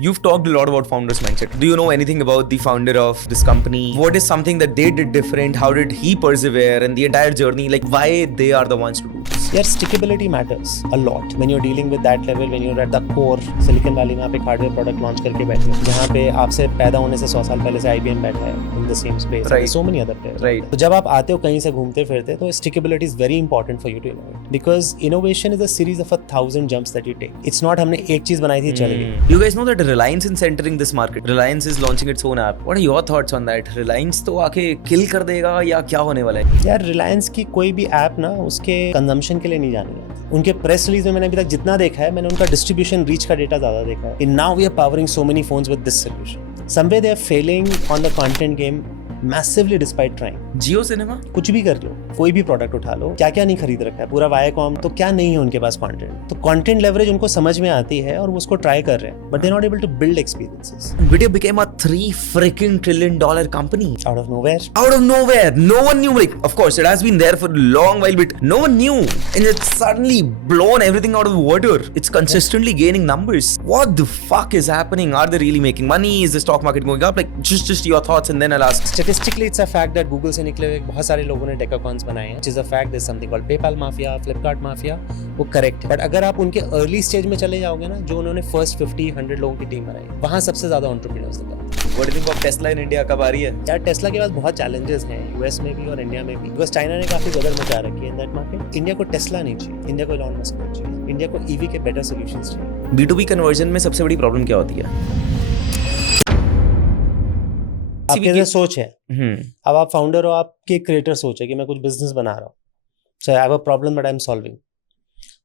You've talked a lot about founder's mindset. Do you know anything about the founder of this company? What is something that they did different? How did he persevere and the entire journey? Like why they are the ones to do this? यार stickability matters a lot when you're dealing with that level, when you're at the core. Silicon Valley में आप एक hardware product launch करके बैठे हो जहाँ पे आपसे पैदा होने से 100 साल पहले से IBM बैठा है in the same space. Right. So many other players. Right. तो जब आप आते हो कहीं से घूमते फिरते तो stickability is very important for you to innovate because innovation is a series of 1,000 jumps that you take. It's not हमने एक चीज बनाई थी चल गई. You guys know that Reliance is entering this market. Reliance is launching its own app. What are your thoughts on that? Reliance तो आके kill कर देगा या क्या होने वाला है? यार रिलायंस की कोई भी ऐप ना उसके कंजम्पशन के लिए नहीं जानी जाती. उनके प्रेस रिलीज में मैंने अभी तक जितना देखा है मैंने उनका डिस्ट्रीब्यूशन रीच का डेटा ज्यादा देखा है. In now we are powering so many phones with this solution. Someway they are failing on the content game massively despite trying. Jio cinema कुछ भी कर लो, कोई भी प्रोडक्ट उठा लो, क्या क्या नहीं खरीद रखा है, पूरा वायाकॉम, तो क्या नहीं है उनके पास कंटेंट. तो कंटेंट लेवरेज उनको समझ में आती है और वो उसको ट्राई कर रहे हैं, but they not able to build experiences. Video became a $3 freaking trillion company Out of nowhere. out of nowhere. No one knew. Like, of course, it has been there for a long while, but no one knew, and it's suddenly blown everything out of the water. It's consistently gaining numbers. What the fuck is happening? Are they really making money? Is the stock market going up? Like, just your thoughts, and then I'll ask. Statistically, it's a fact that Google से निकले हुए बहुत सारे लोगों ने डेकाकॉन्स बनाए हैं. Which is a fact. There's something called PayPal mafia, Flipkart mafia. वो करेक्ट है. बट अगर आप उनके अर्ली स्टेज में चले जाओगे ना, जो उन्होंने फर्स्ट 50-100 लोगों की टीम बनाई, वहाँ सबसे ज्यादा एंटरप्रेन्योर्स दिखा. What do you think of Tesla in India? कब आ रही है? यार टेस्ला के पास बहुत चैलेंजेस हैं यूएस में भी और इंडिया में भी. बिकॉज चाइना ने काफी गदर मचा रखी है इन दैट मार्केट. इंडिया को टेस्ला नहीं चाहिए, इंडिया को इलॉन मस्क नहीं चाहिए, इंडिया को ईवी के बेटर सॉल्यूशंस चाहिए. B2B कन्वर्जन में सबसे बड़ी प्रॉब्लम क्या होती है? आपके अंदर सोच है. अब आप फाउंडर हो, आपके क्रिएटर सोच है कि मैं कुछ बिजनेस बना रहा हूँ. So I have a problem that I am solving.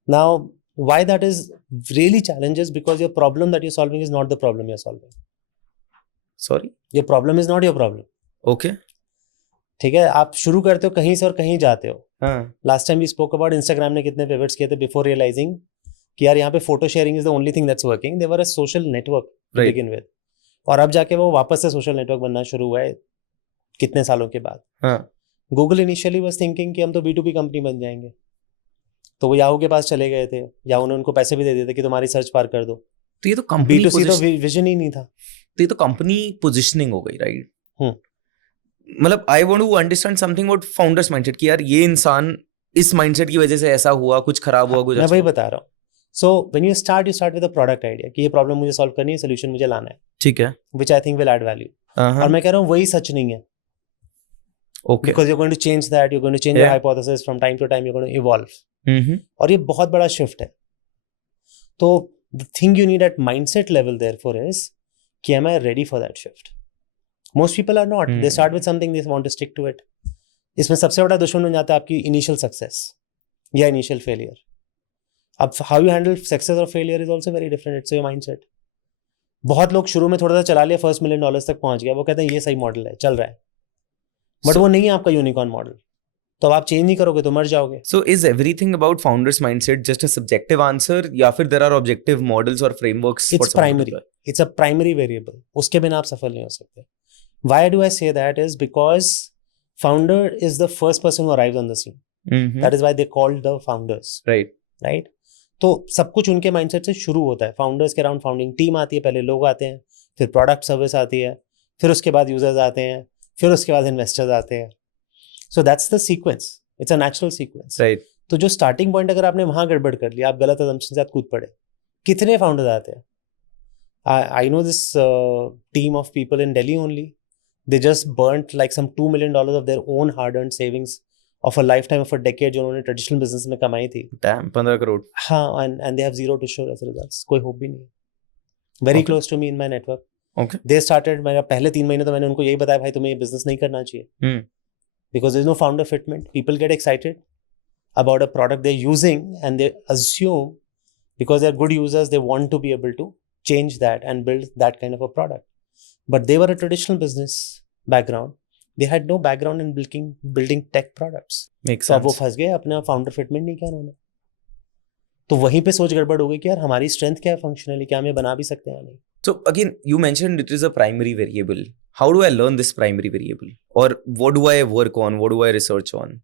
Now why that is really challenges because your problem that you are solving is not the problem you are solving. Sorry? Your problem is not your problem. Okay. ठीक है, आप शुरू करते हो कहीं से और कहीं जाते हो. हाँ. Last time we spoke about Instagram ने कितने पिवट्स किए थे बिफोर रियलाइजिंग कि यार यहाँ पे photo sharing is the only thing that's working. They were a social network to Right. Begin with. और अब जाके वो वापस से सोशल नेटवर्क बनना शुरू हुआ है कितने सालों के बाद. हाँ. गूगल इनिशियली वाज थिंकिंग कि हम तो B2B कंपनी बन जाएंगे, तो वो याहू के पास चले गए थे. याहू ने उनको पैसे भी दे दिए थे कि तुम्हारी सर्च पार कर दो. तो ये तो कंपनी B2C तो विजन ही नहीं था. तो ये तो कंपनी पोजीशनिंग हो गई, राइट? हम्म. मतलब I want to understand something about founders mindset कि यार ये इंसान इस माइंडसेट की वजह से ऐसा हुआ, कुछ खराब हुआ, कुछ मैं अच्छा वही हुआ. बता रहा हूँ. So when you start with a product idea कि ये प्रॉब्लम मुझे सॉल्व करनी है, सोल्यूशन मुझे लाना है, ठीक है. Which I think will add value. और मैं कह रहा हूँ वही सच नहीं है. Okay. Because you're going to change that, you're going to change your Yeah. hypothesis from time to time, you're going to evolve. हम्म. और ये बहुत बड़ा शिफ्ट है. तो the thing you need at mindset level therefore is कि am I ready for that shift? Most people are not. They start with something, they want to stick to it. इसमें सबसे बड़ा दुश्मन बन जाता है आपकी इनिशियल सक्सेस या इनिशियल फेलियर. अब how you handle success or failure is also very different. It's your mindset. बहुत लोग शुरू में थोड़ा सा चला लिया, $1 million तक पहुंच गया, वो कहते हैं ये सही मॉडल है, चल रहा है, बट वो नहीं है आपका यूनिकॉर्न मॉडल. तो अब आप चेंज नहीं करोगे तो मर जाओगे. So is everything about founders mindset just a subjective answer या फिर there are objective models or frameworks? for It's someone to primary. deploy? It's a primary variable. उसके बिना आप सफल नहीं हो सकते. Why do I say that is because founder is the first person who arrives on the scene. Mhm. That is why they called the founders. Right. Right? तो सब कुछ उनके माइंडसेट से शुरू होता है. फाउंडर्स के अराउंड फाउंडिंग टीम आती है, पहले लोग आते हैं, फिर प्रोडक्ट सर्विस आती है, फिर उसके बाद यूजर्स आते हैं, फिर उसके बाद इन्वेस्टर्स आते हैं. So that's the sequence. It's a natural sequence. Right. तो जो स्टार्टिंग पॉइंट अगर आपने वहां गड़बड़ कर लिया, आप गलत असम्पशन से आप कूद पड़े. कितने फाउंडर्स आते हैं? I know this team of people in Delhi only. They just burnt like some $2 million of their own hard earned savings of a life time of a decade जो उन्होंने ट्रेडिशनल बिजनेस में कमाई थी. Damn, 15 करोड़. हाँ, and they have zero to show as results. कोई hope भी नहीं. Very Okay. Close to me in my network. Okay. They started, मेरा पहले 3 महीने तो मैंने उनको यही बताया भाई तुम्हें ये बिजनेस नहीं करना चाहिए. Because there's no founder fitment. People get excited about a product they're using and they assume because they're good users, they want to be able to change that and build that kind of a product. But they were a traditional business background. They had no background in building tech products. Makes तो अब वो sense. फंस गए, अपना founder fitment नहीं किया उन्होंने. तो वहीं पे सोच गड़बड़ हो गई कि यार हमारी स्ट्रेंथ क्या है फंक्शनली, क्या हम ये बना भी सकते हैं या नहीं. So again, you mentioned it is a primary variable. How do I learn this primary variable? Or what do I work on? What do I research on?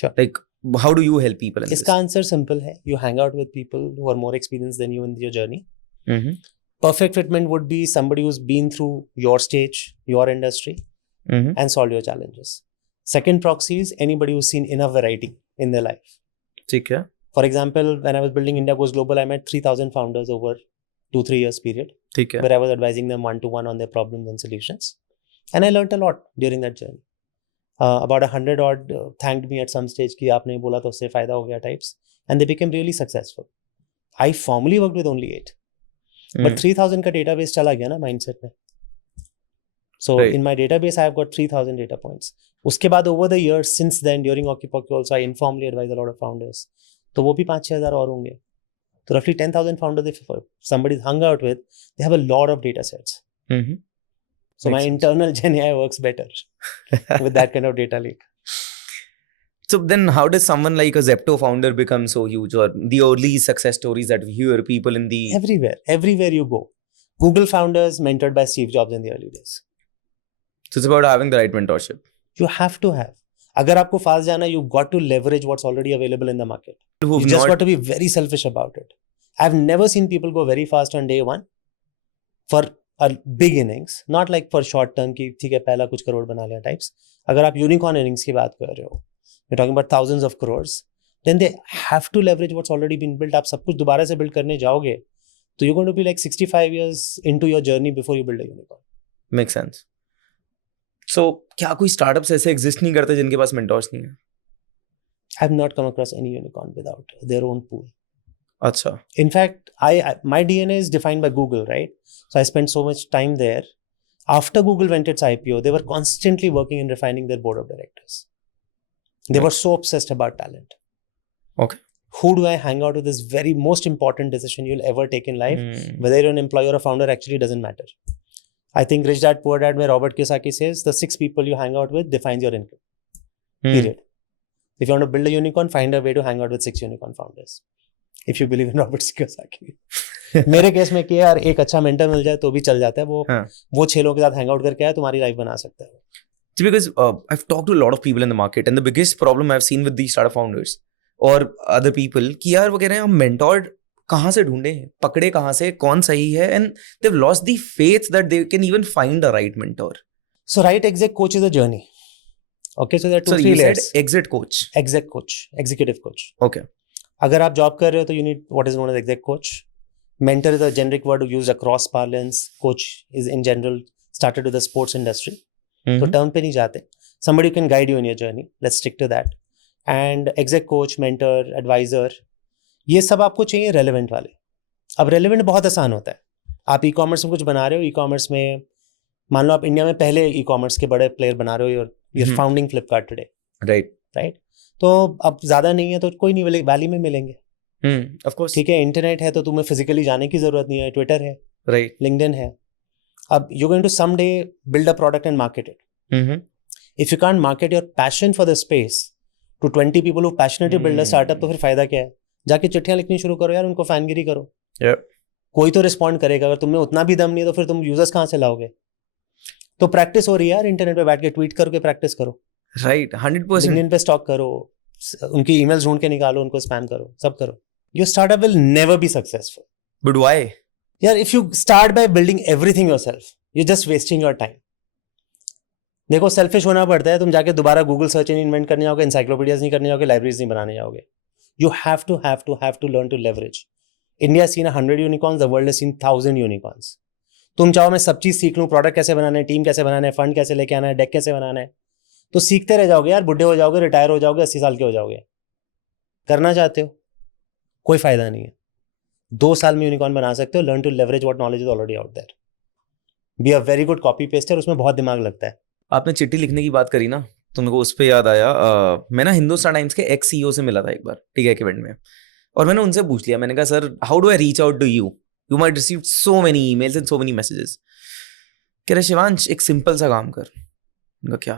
Sure. Like, how do you help people in this? इसका answer simple है. You hang out with people who are more experienced than you in your journey. Mhm. Perfect fitment would be somebody who's been through your stage, your industry, and solved your challenges. Second proxy is anybody who's seen enough variety in their life. ठीक है. For example, when I was building India Goes Global, I met 3,000 founders over 2-3 years period, ठीक है. where I was advising them one-to-one on their problems and solutions. And I learned a lot during that journey. About 100 odd thanked me at some stage कि आपने बोला तो उससे फायदा हो गया types. And they became really successful. I formally worked with only 8. But 3,000 का database चला गया ना mindset में. So Right. in my database, I have got 3,000 data points. उसके बाद over the years, since then, during Occupy also, I informally advise a lot of founders. तो वो भी 5-6 हज़ार और होंगे. So roughly 10,000 founders, if somebody's hung out with, they have a lot of data sets. So my internal Gen AI works better with that kind of data lake. So then how does someone like a Zepto founder become so huge, or the early success stories that we hear people in the... Everywhere you go. Google founders mentored by Steve Jobs in the early days. So it's about having the right mentorship. You have to have. अगर आपको fast जाना, you've got to leverage what's already available in the market. You just got to be very selfish about it. I've never seen people go very fast on day one for a big innings, not like for short term कि ठीक है पहला कुछ करोड़ बना लिया types. अगर आप unicorn innings की बात कर रहे हो, you're talking about thousands of crores, then they have to leverage what's already been built. आप सब कुछ दोबारा से build करने जाओगे, तो you're going to be like 65 years into your journey before you build a unicorn. Makes sense. So क्या कोई startups ऐसे exist नहीं करते जिनके पास mentors नहीं है? I've not come across any unicorn without their own pool. अच्छा. In fact, my DNA is defined by Google, right? So I spent so much time there. After Google went its IPO, they were constantly working in refining their board of directors. They were so obsessed about talent. Okay. Who do I hang out with is very most important decision you'll ever take in life. Whether you're an employee or a founder actually doesn't matter. I think Rich Dad Poor Dad, where Robert Kiyosaki says, the 6 people you hang out with defines your income. Period. If you want to build a unicorn, find a way to hang out with 6 unicorn founders. If you believe in Robert Kiyosaki. मेरे case में कि यार एक अच्छा mentor मिल जाए तो भी चल जाता है. वो 6 लोगों के साथ हैंग आउट करके आया तुम्हारी लाइफ बना सकता है. Because I've talked to a lot of people in the market, and the biggest problem I've seen with these startup founders or other people कि यार वो कह रहे हैं हम mentored कहाँ से ढूंढे, पकड़े कहाँ से, कौन सही है, and they've lost the faith that they can even find a right mentor. So right exec coach is a journey. Okay, so there are 2-3 layers. Said exit coach. Exec coach, executive coach. Okay. अगर आप job कर रहे हो तो you need what is known as exec coach. Mentor is a generic word used across parlance. Coach is in general started with the sports industry. तो term पे नहीं जाते. Somebody who can guide you in your journey. Let's stick to that. And exec coach, mentor, advisor, ये सब आपको चाहिए relevant वाले. अब relevant बहुत आसान होता है. आप e-commerce में कुछ बना रहे हो, e-commerce में मान लो आप इंडिया में पहले e-commerce के बड़े प्लेयर बना रहे हो, you're founding Flipkart today. Right. तो अब ज़्यादा नहीं है तो कोई नहीं मिलेगा, वैली में मिलेंगे. Of course. ठीक है, इंटरनेट है तो तुम्हें फिजिकली जाने की जरूरत नहीं है. ट्विटर है, लिंक्डइन है. अब you're going to someday build a product and market it. If you can't market your passion for the space to 20 people who passionately build a startup, तो फिर फायदा क्या है? जाके चिट्ठियां लिखनी शुरू करो यार, उनको फैनगिरी करो. कोई तो रिस्पॉन्ड करेगा. अगर तुम्हें उतना भी दम नहीं है तो फिर तुम यूजर्स कहाँ से लाओगे? तो प्रैक्टिस हो रही है यार, इंटरनेट पे बैठ के ट्वीट करके प्रैक्टिस करो. Right, 100%. लिंक्डइन पे स्टॉक करो, उनकी ईमेल्स ढूंढ के निकालो, उनको स्पैम करो, सब करो. Your startup will never be successful. But why? यार, if you start by building everything yourself, you're just wasting your time. देखो, सेल्फिश होना पड़ता है. तुम जाके दोबारा गूगल सर्च इंजन इन्वेंट करने जाओगे, एनसाइक्लोपीडियाज नहीं करने जाओगे, लाइब्रेरीज नहीं बनाने जाओगे. You have to learn to leverage. India has seen 100 unicorns, the world has seen 1000 unicorns. तुम चाहो मैं सब चीज सीख लूं, प्रोडक्ट कैसे बनाना है, टीम कैसे बनाना है, फंड कैसे लेके आना है, डेक कैसे बनाना है, तो सीखते रह जाओगे यार. बुढ़े हो जाओगे, रिटायर हो जाओगे, 80 साल के हो जाओगे. करना चाहते हो, कोई फायदा नहीं है. 2 साल में यूनिकॉर्न बना सकते हो. Learn to leverage what knowledge is already out there. Be a very good copy paster. उसमें बहुत दिमाग लगता है. आपने चिट्ठी लिखने की बात करी ना, तो मेरे को उस पर याद आया. मैं ना हिंदुस्तान टाइम्स के एक्स CEO से मिला था एक बार, ठीक है, एक इवेंट में. और मैंने उनसे पूछ लिया, मैंने कहा sir how do I reach out to you, you might receive so many emails and so many messages. कह रहे शिवांश एक सिंपल सा काम कर. उनका क्या?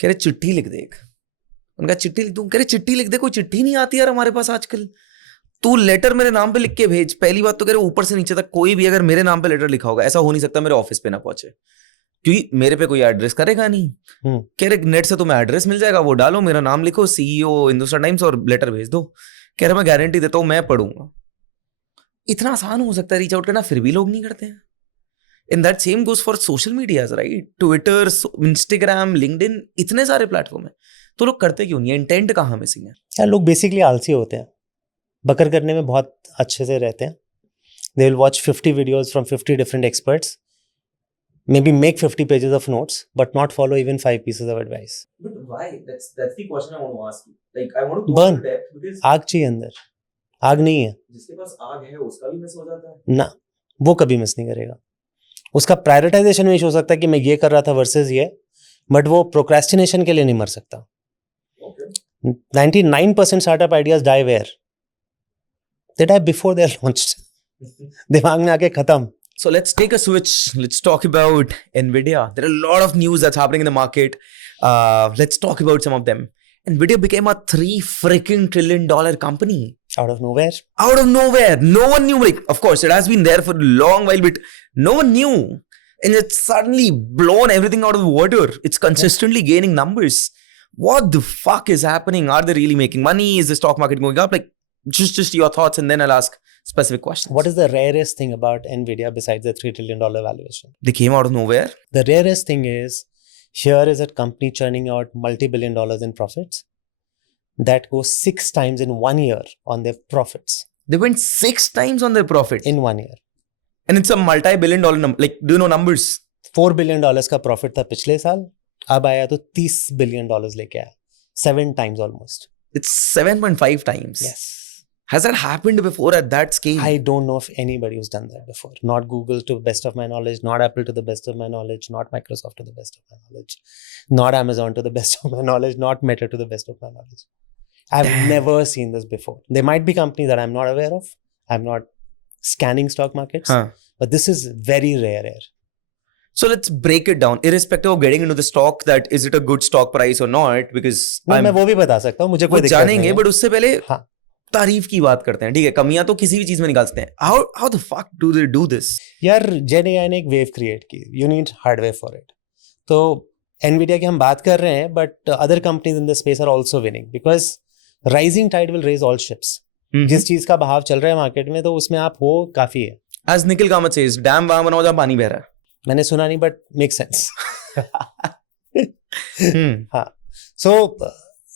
कह रहे चिट्ठी लिख दे एक. उनका चिट्ठी लिख दूं? कह रहे चिट्ठी लिख दे, कोई चिट्ठी नहीं आती यार हमारे पास आजकल. तू लेटर मेरे नाम पे लिख के भेज. पहली बात तो कह रहे ऊपर से नीचे तक कोई भी अगर मेरे नाम पे लेटर लिखा होगा, ऐसा हो नहीं सकता मेरे ऑफिस पे ना पहुंचे, क्योंकि मेरे पे कोई एड्रेस करेगा नहीं. कह रहे नेट से तुम्हें एड्रेस मिल जाएगा, वो डालो, मेरा नाम लिखो, CEO हिंदुस्तान टाइम्स, और लेटर भेज दो. कह रहे मैं गारंटी देता हूँ मैं पढ़ूंगा. इतना आसान हो सकता है रीच आउट करना, फिर भी लोग नहीं करते हैं. And that same goes for social medias, right? Twitter, Instagram, LinkedIn, इतने सारे प्लेटफॉर्म है, तो लोग करते क्यों नहीं है? इंटेंट कहाँ मिसिंग है? यार लोग बेसिकली आलसी होते हैं, बकर करने में बहुत अच्छे से रहते हैं. They will watch 50 videos from 50 different experts, maybe make 50 pages of notes, but not follow even 5 pieces of advice. But why? That's the question I want to ask you. Like I want to Burn. into depth because आग चाहिए अंदर, आग नहीं है जिसके पास आग है उसका भी मिस हो जाता है. ना, वो कभी मिस नहीं करेगा. उसका प्रायोरिटाइजेशन में हो सकता है कि मैं ये कर रहा था वर्सेस ये, बट वो प्रोक्रेस्टिनेशन के लिए नहीं मर सकता. Okay. 99% startup ideas die where, they die before they are launched. दिमाग में आके खत्म. So let's take a switch. Let's talk about Nvidia. There are a lot of news that's happening in the market. Let's talk about some of them. Nvidia became a $3 trillion company. Out of nowhere. Out of nowhere. No one knew. Like, of course, it has been there for a long while, but no one knew. And it's suddenly blown everything out of the water. It's consistently gaining numbers. What the fuck is happening? Are they really making money? Is the stock market going up? Like, just your thoughts, and then I'll ask specific questions. What is the rarest thing about Nvidia besides the $3 trillion valuation? They came out of nowhere. The rarest thing is, here is a company churning out multi-billion dollars in profits that goes 6 times in 1 year on their profits. They went 6 times on their profit. In 1 year. And it's a multi-billion dollar number. Like, do you know numbers? $4 billion का profit था पिछले साल, अब आया तो $30 billion लेके आया. 7 times almost. It's 7.5 times. Yes. Has that happened before at that scale? I don't know if anybody who's done that before. Not Google to the best of my knowledge, not Apple to the best of my knowledge, not Microsoft to the best of my knowledge, not Amazon to the best of my knowledge, not Meta to the best of my knowledge. I've never seen this before. There might be companies that I'm not aware of. I'm not scanning stock markets, but this is very rare. So let's break it down. Irrespective of getting into the stock, that is it a good stock price or not? Because मैं वो भी बता सकता हूँ, मुझे कोई दिक्कत नहीं है. जानेंगे, but उससे पहले तारीफ की बात करते हैं. ठीक है, कमियां तो किसी भी चीज में निकाल सकते हैं. How the fuck do they do this? यार Gen AI ने एक वेव क्रिएट की. You need hardware for it. तो Nvidia की हम बात कर रहे हैं, but other companies in the space are also winning because rising tide will raise all ships. जिस चीज का बहाव चल रहा है मार्केट में, तो उसमें आप हो काफी है. As Nikhil Kamath says, dam वहां बनाओ जहां पानी बह रहा है. मैंने सुना नहीं, but makes sense. हाँ. So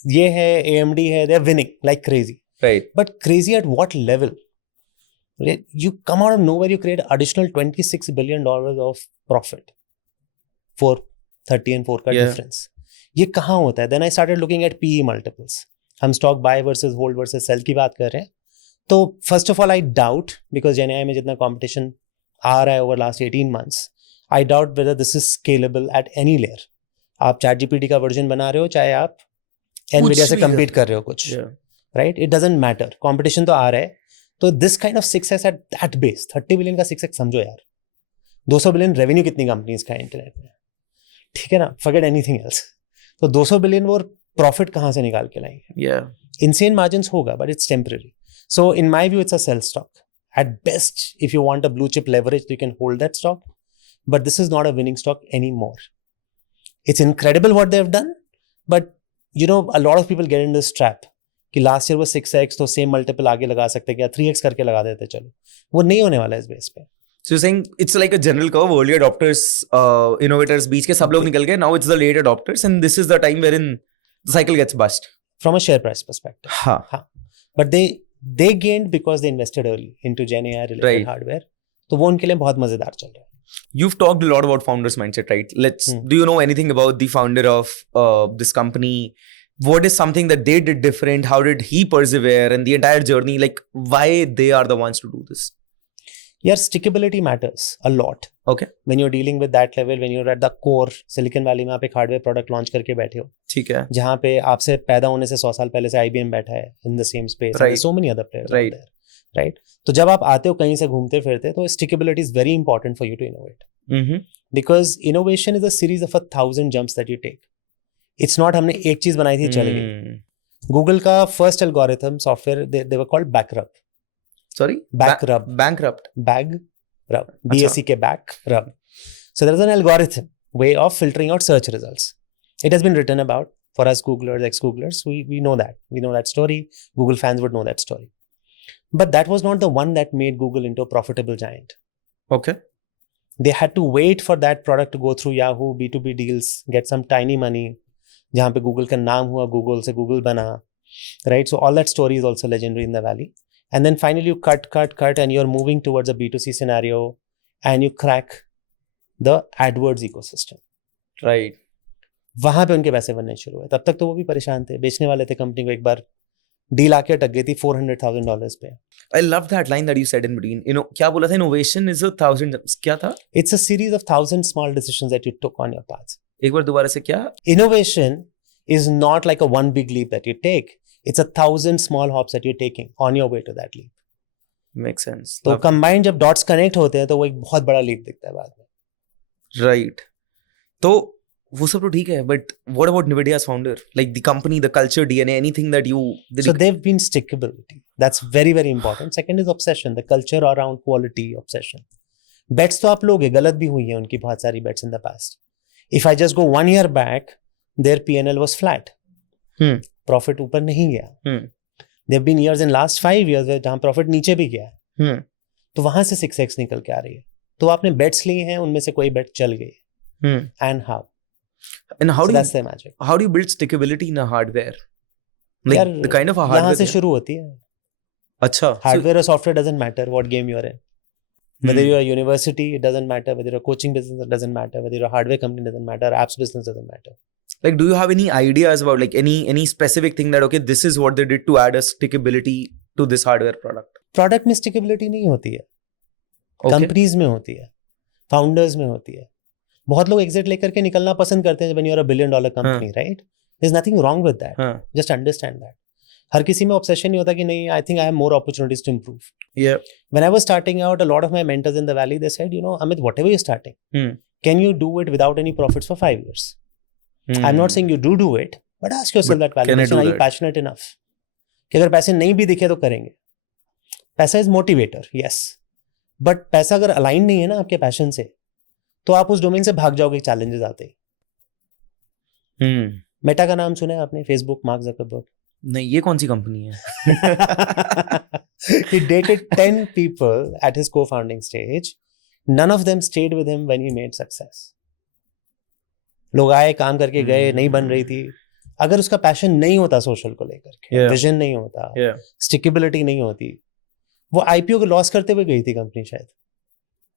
ये है, AMD है, they are winning like crazy. Right. But crazy at what level? You come out of nowhere, you create additional $26 billion of profit for 30 and 4 का difference. ये कहाँ होता है? Then I started looking at PE multiples. हम stock buy versus hold versus sell की बात कर रहे हैं. तो first of all, I doubt, because Gen AI में जितना competition आ रहा है over last 18 months, I doubt whether this is scalable at any layer. आप ChatGPT का version बना रहे हो, चाहे आप Nvidia से compete कर रहे हो कुछ. Right? It doesn't matter. Competition तो आ रहा है. तो this kind of 6x at that base, 30 billion का 6x समझो यार. 200 billion revenue कितनी कंपनीज का है इंटरनेट में? ठीक है ना? Forget anything else. तो 200 billion वो प्रॉफिट कहाँ से निकाल के लाएंगे? Insane margins होगा, but it's temporary. So in my view, it's a sell stock. At best, if you want a blue chip leverage, you can hold that stock. But this is not a winning stock anymore. It's incredible what they've done, but you know, a lot of people get in this trap. कि last year वो 6x तो same multiple आगे लगा सकते हैं, क्या 3x करके लगा देते, चलो वो नहीं होने वाला है इस बेस पे. So you're saying it's like a general curve, early adopters, innovators, बीच के सब लोग निकल गए, now it's the late adopters and this is the time wherein the cycle gets bust. From a share price perspective. हाँ. But they gained because they invested early into Gen AI related hardware. तो वो उनके लिए बहुत मजेदार चल रहा है. You've talked a lot about founders mindset, right? Do you know anything about the founder of this company? What is something that they did different? How did he persevere and the entire journey? Like, why they are the ones to do this? Your stickability matters a lot. Okay. When you're dealing with that level, when you're at the core, Silicon Valley में आप एक hardware product launch करके बैठे हो. ठीक है. जहाँ पे आपसे पैदा होने से 100 साल पहले से IBM बैठा है in the same space. Right. So many other players out there. Right. तो जब आप आते हो कहीं से घूमते फिरते, तो stickability is very important for you to innovate. Because innovation is a series of 1,000 jumps that you take. It's not हमने एक चीज बनाई थी चल गई. Google का first algorithm software they were called Backrub. Sorry? Backrub. Bankrupt. Backrub. BACK Backrub. So there is an algorithm way of filtering out search results. It has been written about for us Googlers, ex-Googlers. We know that. We know that story. Google fans would know that story. But that was not the one that made Google into a profitable giant. Okay. They had to wait for that product to go through Yahoo, B2B deals, get some tiny money, जहाँ पे Google का नाम हुआ, Google से Google बना, right? So all that story is also legendary in the valley. And then finally you cut, and you're moving towards a B2C scenario, and you crack the AdWords ecosystem. Right. वहां पे उनके पैसे बनने शुरू हुए. तब तक तो वो भी परेशान थे, बेचने वाले थे कंपनी को. एक बार डील आके अटक गई थी $400,000 पे. I love that line that you said in between. क्या बोला था? Innovation is 1,000. क्या था? It's a series of 1,000 small decisions that you took on your path. एक बार दोबारा से क्या? Innovation is not like a one big leap that you take. It's 1,000 small hops that you're taking on your way to that leap. Makes sense. तो combined जब dots connect होते हैं तो वो एक बहुत बड़ा leap दिखता है बाद में. Right. तो वो सब तो ठीक है, but what about NVIDIA's founder? Like the company, the culture, DNA, anything that you... So they've been stickability. That's very, very important. Second is obsession, the culture around quality, obsession. Bets तो आप लोग गलत भी हुई हैं उनकी बहुत सारी bets in the past. If I just go 1 year back, their P&L was flat. Profit ऊपर नहीं गया. There've been years in last 5 years where जहाँ profit नीचे भी गया. तो वहां से 6x निकल के आ रही है. तो आपने bets ली हैं, उनमें से कोई bet चल गई. And how? And how that's the magic. How do you build stickability in a hardware? Like the kind of a hardware. यहाँ से शुरू होती है. अच्छा. Hardware or software doesn't matter what game you're in. Whether you're a university, it doesn't matter. Whether you're a coaching business, it doesn't matter. Whether you're a hardware company, it doesn't matter. Apps business doesn't matter. Like, do you have any ideas about like any specific thing that okay, this is what they did to add a stickability to this hardware product? Product में stickability नहीं होती है. Companies में होती है. Founders में होती है. बहुत लोग exit लेकर के निकलना पसंद करते हैं when you're a $1 billion company, right? There's nothing wrong with that. Just understand that. हर किसी में obsession नहीं होता कि नहीं, I think I have more opportunities to improve. Yeah. When I was starting out, a lot of my mentors in the valley, they said, Amit, whatever you're starting, can you do it without any profits for 5 years? I'm not saying you do it, but ask yourself that validation. Are you passionate enough? कि अगर पैसे नहीं भी दिखे तो करेंगे. पैसा is motivator, yes. But पैसा अगर align नहीं है ना आपके passion से, तो आप उस डोमेन से भाग जाओगे चैलेंजेस आते ही. मेटा का नाम सुना है आपने? Facebook, mark Zuckerberg. नहीं, ये कौन सी कंपनी है? He dated 10 people at his co-founding stage. None of them stayed with him when he made success. लोग आए, काम करके गए, नहीं बन रही थी. अगर उसका पैशन नहीं होता सोशल को लेकर के, विजन नहीं होता, स्टिकेबिलिटी नहीं होती, वो आईपीओ को लॉस करते हुए गई थी कंपनी शायद.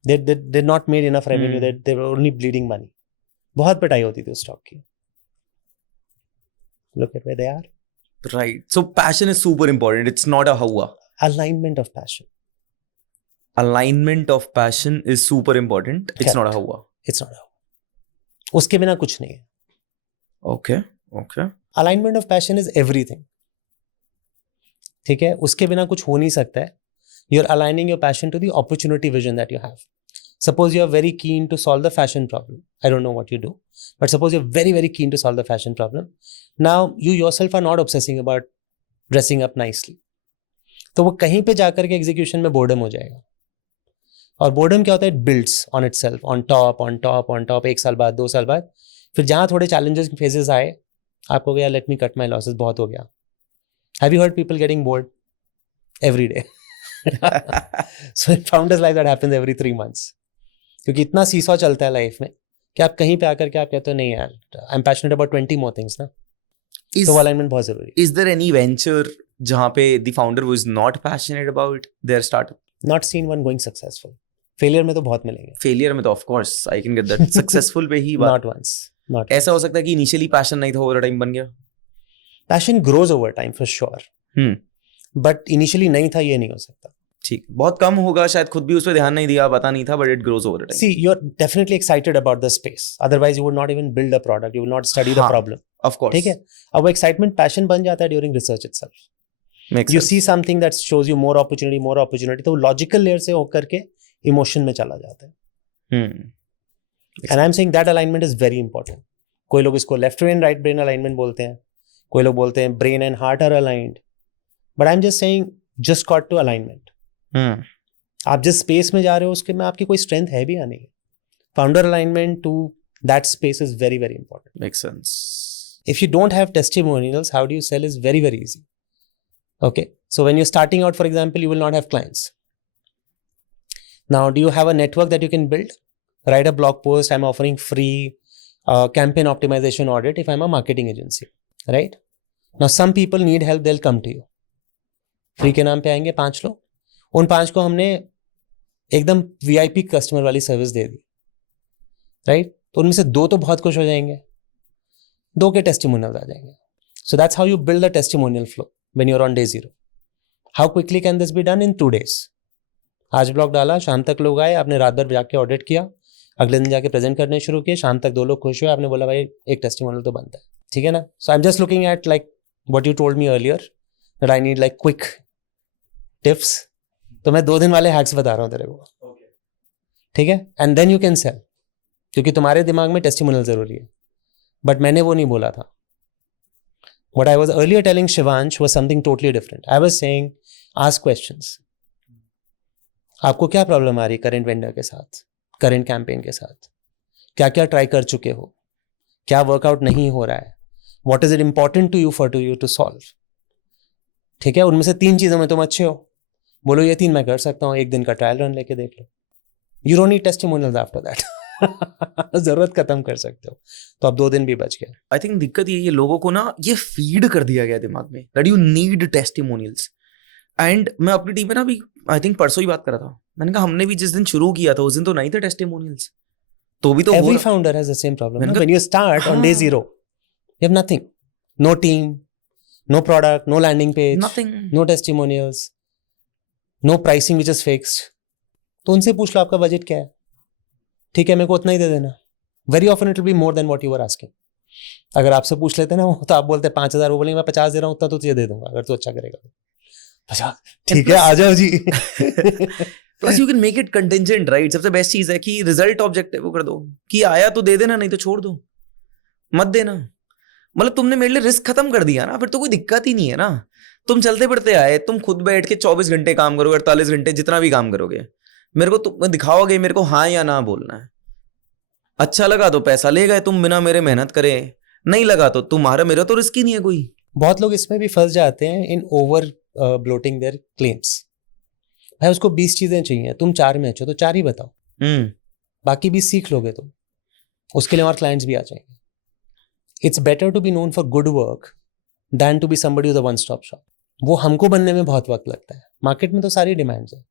They did not made enough revenue. They were only bleeding money. बहुत पिटाई होती थी उस स्टॉक की. Look at where they are. Right. So passion is super important. It's not a hawa. Alignment of passion. Alignment of passion is super important. It's not a hawa. It's not a hawa. उसके बिना कुछ नहीं है. Okay. Okay. Alignment of passion is everything. ठीक है? उसके बिना कुछ हो नहीं सकता है. You're aligning your passion to the opportunity vision that you have. Suppose you're very keen to solve the fashion problem. I don't know what you do, but suppose you're very, very keen to solve the fashion problem. Now, you yourself are not obsessing about dressing up nicely. तो वो कहीं पे जाकर के execution में boredom हो जाएगा. और boredom क्या होता है? It builds on itself, on top, 1 साल बाद, 2 साल बाद. फिर जहाँ थोड़े challenges phases आए, आपको गया let me cut my losses, बहुत हो गया. Have you heard people getting bored? Every day. So in founders life that happens every 3 months. क्योंकि इतना सीसॉ चलता है लाइफ में कि आप कहीं पे आकर के आप कहते हो नहीं यार, I am passionate about 20 more things ना. तो अलाइनमेंट बहुत जरूरी है. Is there any venture जहाँ पे the founder was not passionate about their startup? Not seen one going successful. Failure में तो बहुत मिलेंगे. Failure में तो of course I can get that. Successful पे ही बात. Not once. Not ऐसा हो सकता है कि initially passion नहीं था, over time बन गया. Passion grows over time for sure. But initially नहीं था, ये नहीं हो सकता. ठीक, बहुत कम होगा शायद, खुद भी उस पर ध्यान नहीं दिया, पता नहीं था, but it grows over time. See, you're definitely excited about the space. Otherwise, you would not even build a product. You would not study the problem. Of course. ठीक है. अब वो excitement, passion बन जाता है during research itself. Makes you sense. see something that shows you more opportunity. तो logical layer से होकर के emotion में चला जाता है. And I'm saying that alignment is very important. कोई लोग इसको left brain, right brain alignment बोलते हैं. कोई लोग बोलते हैं brain and heart are aligned. But I'm just saying, just got to alignment. आप जिस स्पेस में जा रहे हो उसके में आपकी कोई स्ट्रेंथ है भी या नहीं. Founder alignment to that space is very very important. Makes sense. If you don't have testimonials, how do you sell is very very easy. Okay, so when you're starting out, for example, you will not have clients. Now, do you have a network that you can build? Write a blog post, I'm offering free campaign optimization audit if I'm a marketing agency, right? Now some people need help, they'll come to you. Free के नाम पे आएंगे 5 लोग, उन 5 को हमने एकदम VIP customer वाली सर्विस दे दी, राइट? तो उनमें से 2 तो बहुत खुश हो जाएंगे, 2 के टेस्टिमोनियल आ जाएंगे. So that's how you build a testimonial flow when you're on day 0. How quickly can this be done? In 2 days. आज ब्लॉग डाला, शाम तक लोग आए, आपने रात भर जाके ऑडिट किया, अगले दिन जाके प्रेजेंट करने शुरू किए, शाम तक 2 लोग खुश हुए, आपने बोला भाई एक टेस्टिमोनियल तो बनता है, ठीक है ना? So I am just looking at like what you told me earlier that I need like quick tips. तो मैं 2 दिन वाले हैक्स बता रहा हूँ तेरे को, ठीक है? And then you can sell, क्योंकि तुम्हारे दिमाग में टेस्टिमोनियल जरूरी है, बट मैंने वो नहीं बोला था. What I was earlier telling Shivansh was something totally different. I was saying ask questions. आपको क्या प्रॉब्लम आ रही है करंट वेंडर के साथ, करंट कैंपेन के साथ? क्या क्या ट्राई कर चुके हो? क्या वर्कआउट नहीं हो रहा है? What is it important to you to solve? ठीक है, उनमें से 3 चीजों में तुम अच्छे हो, बोलो ये 3 मैं कर सकता हूँ, एक दिन का ट्रायल रन लेके देख लो. You don't need testimonials after that. जरूरत खत्म कर सकते हो, तो अब 2 दिन भी बच गए. आई थिंक दिक्कत ये लोगों को ना ये फीड कर दिया गया दिमाग में that you need testimonials. And मैं अपनी टीम में ना अभी आई थिंक परसों ही बात कर रहा था, मैंने कहा हमने भी जिस दिन शुरू किया था उस दिन तो नहीं थे टेस्टिमोनियल्स. तो भी तो every founder has the same problem. No? When you start on day 0, you have nothing. No team, no product, no landing page, nothing, no testimonials, no pricing which is fixed. तो उनसे पूछ लो आपका budget क्या है, ठीक है मेरे को उतना ही दे देना. Very often it will be more than what you were asking. अगर आपसे पूछ लेते ना वो, तो आप बोलते 5,000, वो बोलेंगे मैं 50 दे रहा हूँ, उतना तो तुझे दे दूंगा अगर तू अच्छा करेगा. 50, ठीक है आ जाओ जी. Plus you can make it contingent, right? सबसे बेस्ट चीज है कि रिजल्ट ऑब्जेक्टिव वो कर दो कि आया तो दे देना, नहीं तो छोड़ दो, मत देना. मतलब तुमने मेरे लिए रिस्क खत्म कर दिया ना, फिर तो कोई दिक्कत ही नहीं है ना. तुम चलते बढ़ते आए, तुम खुद बैठ के 24 घंटे काम करोगे, 48 घंटे जितना भी काम करोगे, मेरे को तुम दिखाओगे मेरे को हाँ या ना बोलना है. अच्छा लगा तो पैसा ले गए तुम बिना मेरे मेहनत करे, नहीं लगा तो तुम्हारा मेरा तो रिस्क ही नहीं है कोई. बहुत लोग इसमें भी फंस जाते हैं in over bloating their claims. भाई उसको 20 चीजें चाहिए, तुम 4 में अच्छे हो तो 4 ही बताओ, बाकी 20 सीख लोगे तुम, उसके लिए और क्लाइंट्स भी आ जाएंगे. It's better to be known for good work than to be somebody with a one stop shop. वो हमको बनने में बहुत वक्त लगता है, मार्केट में तो सारी डिमांड्स है.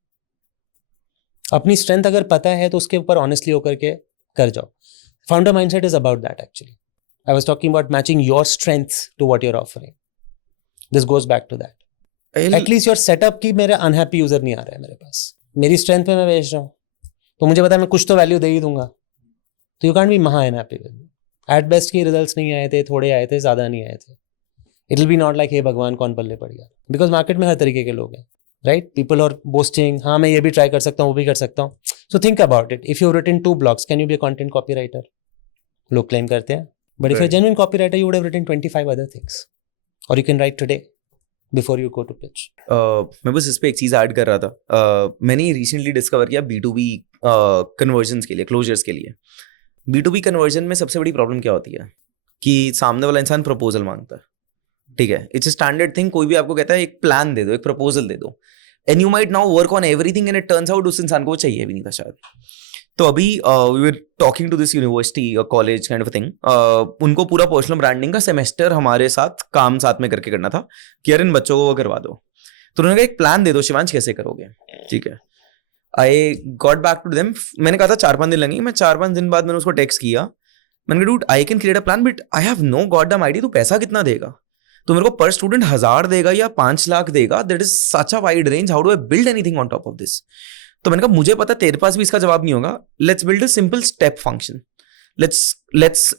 अपनी स्ट्रेंथ अगर पता है तो उसके ऊपर ऑनेस्टली होकर के कर जाओ. Founder mindset is about that actually. I was talking about matching your strengths to what you are offering. This goes back to that. At least your setup की मेरे अनहैप्पी यूजर नहीं आ रहा है मेरे पास, मेरी स्ट्रेंथ पे मैं बेच रहा हूँ, तो मुझे पता है मैं कुछ तो वैल्यू दे ही दूंगा. तो यू कैंट बी महा unhappy with me. At best की रिजल्ट्स नहीं आए थे, थोड़े आए थे, ज्यादा नहीं आए थे. It will be not like हे भगवान कौन पल्ले पड़ गया, बिकॉज मार्केट में हर तरीके के लोग हैं, राइट? पीपल आर बोस्टिंग, हाँ मैं ये भी ट्राई कर सकता हूँ, वो भी कर सकता हूँ. So think about it. If you written 2 blogs, can you be a content copywriter? लोग क्लेम करते हैं, but if you genuine copywriter you would have written 25 other things, और you can write today before you go to pitch. मैं बस इस पे एक चीज ऐड कर रहा था. मैंने रिसेंटली डिस्कवर किया B2B कन्वर्जन्स के लिए, क्लोजर्स के लिए. B2B कन्वर्जन में सबसे बड़ी प्रॉब्लम क्या होती है कि सामने वाला इंसान प्रपोजल मांगता है, ठीक है? It's a standard thing. कोई भी आपको कहता है एक प्लान दे दो, एक प्रपोजल दे दो, and you might now work on everything and it turns out उस इंसान को वो चाहिए भी नहीं था शायद. तो अभी we were talking to this university college kind of thing. उनको पूरा पर्सनल ब्रांडिंग का सेमेस्टर हमारे साथ काम साथ में करके करना था कि यार इन बच्चों को वो करवा दो. तो उन्होंने कहा एक प्लान दे दो शिवांश, कैसे करोगे? ठीक है, I got back to them. मैंने कहा था 4-5 दिन लगेंगे. मैं 4-5 दिन बाद मैंने उसको टेक्स्ट किया. मैंने कहा dude I can create a plan but I have know got डम आइडिया. तो पैसा कितना देगा? तो मेरे को पर स्टूडेंट 1000 देगा या 5 लाख देगा? That is such a wide range. How do I build anything on top of this? तो मैंने कहा मुझे पता तेरे पास भी इसका जवाब नहीं होगा. Let's build a simple step function. Let's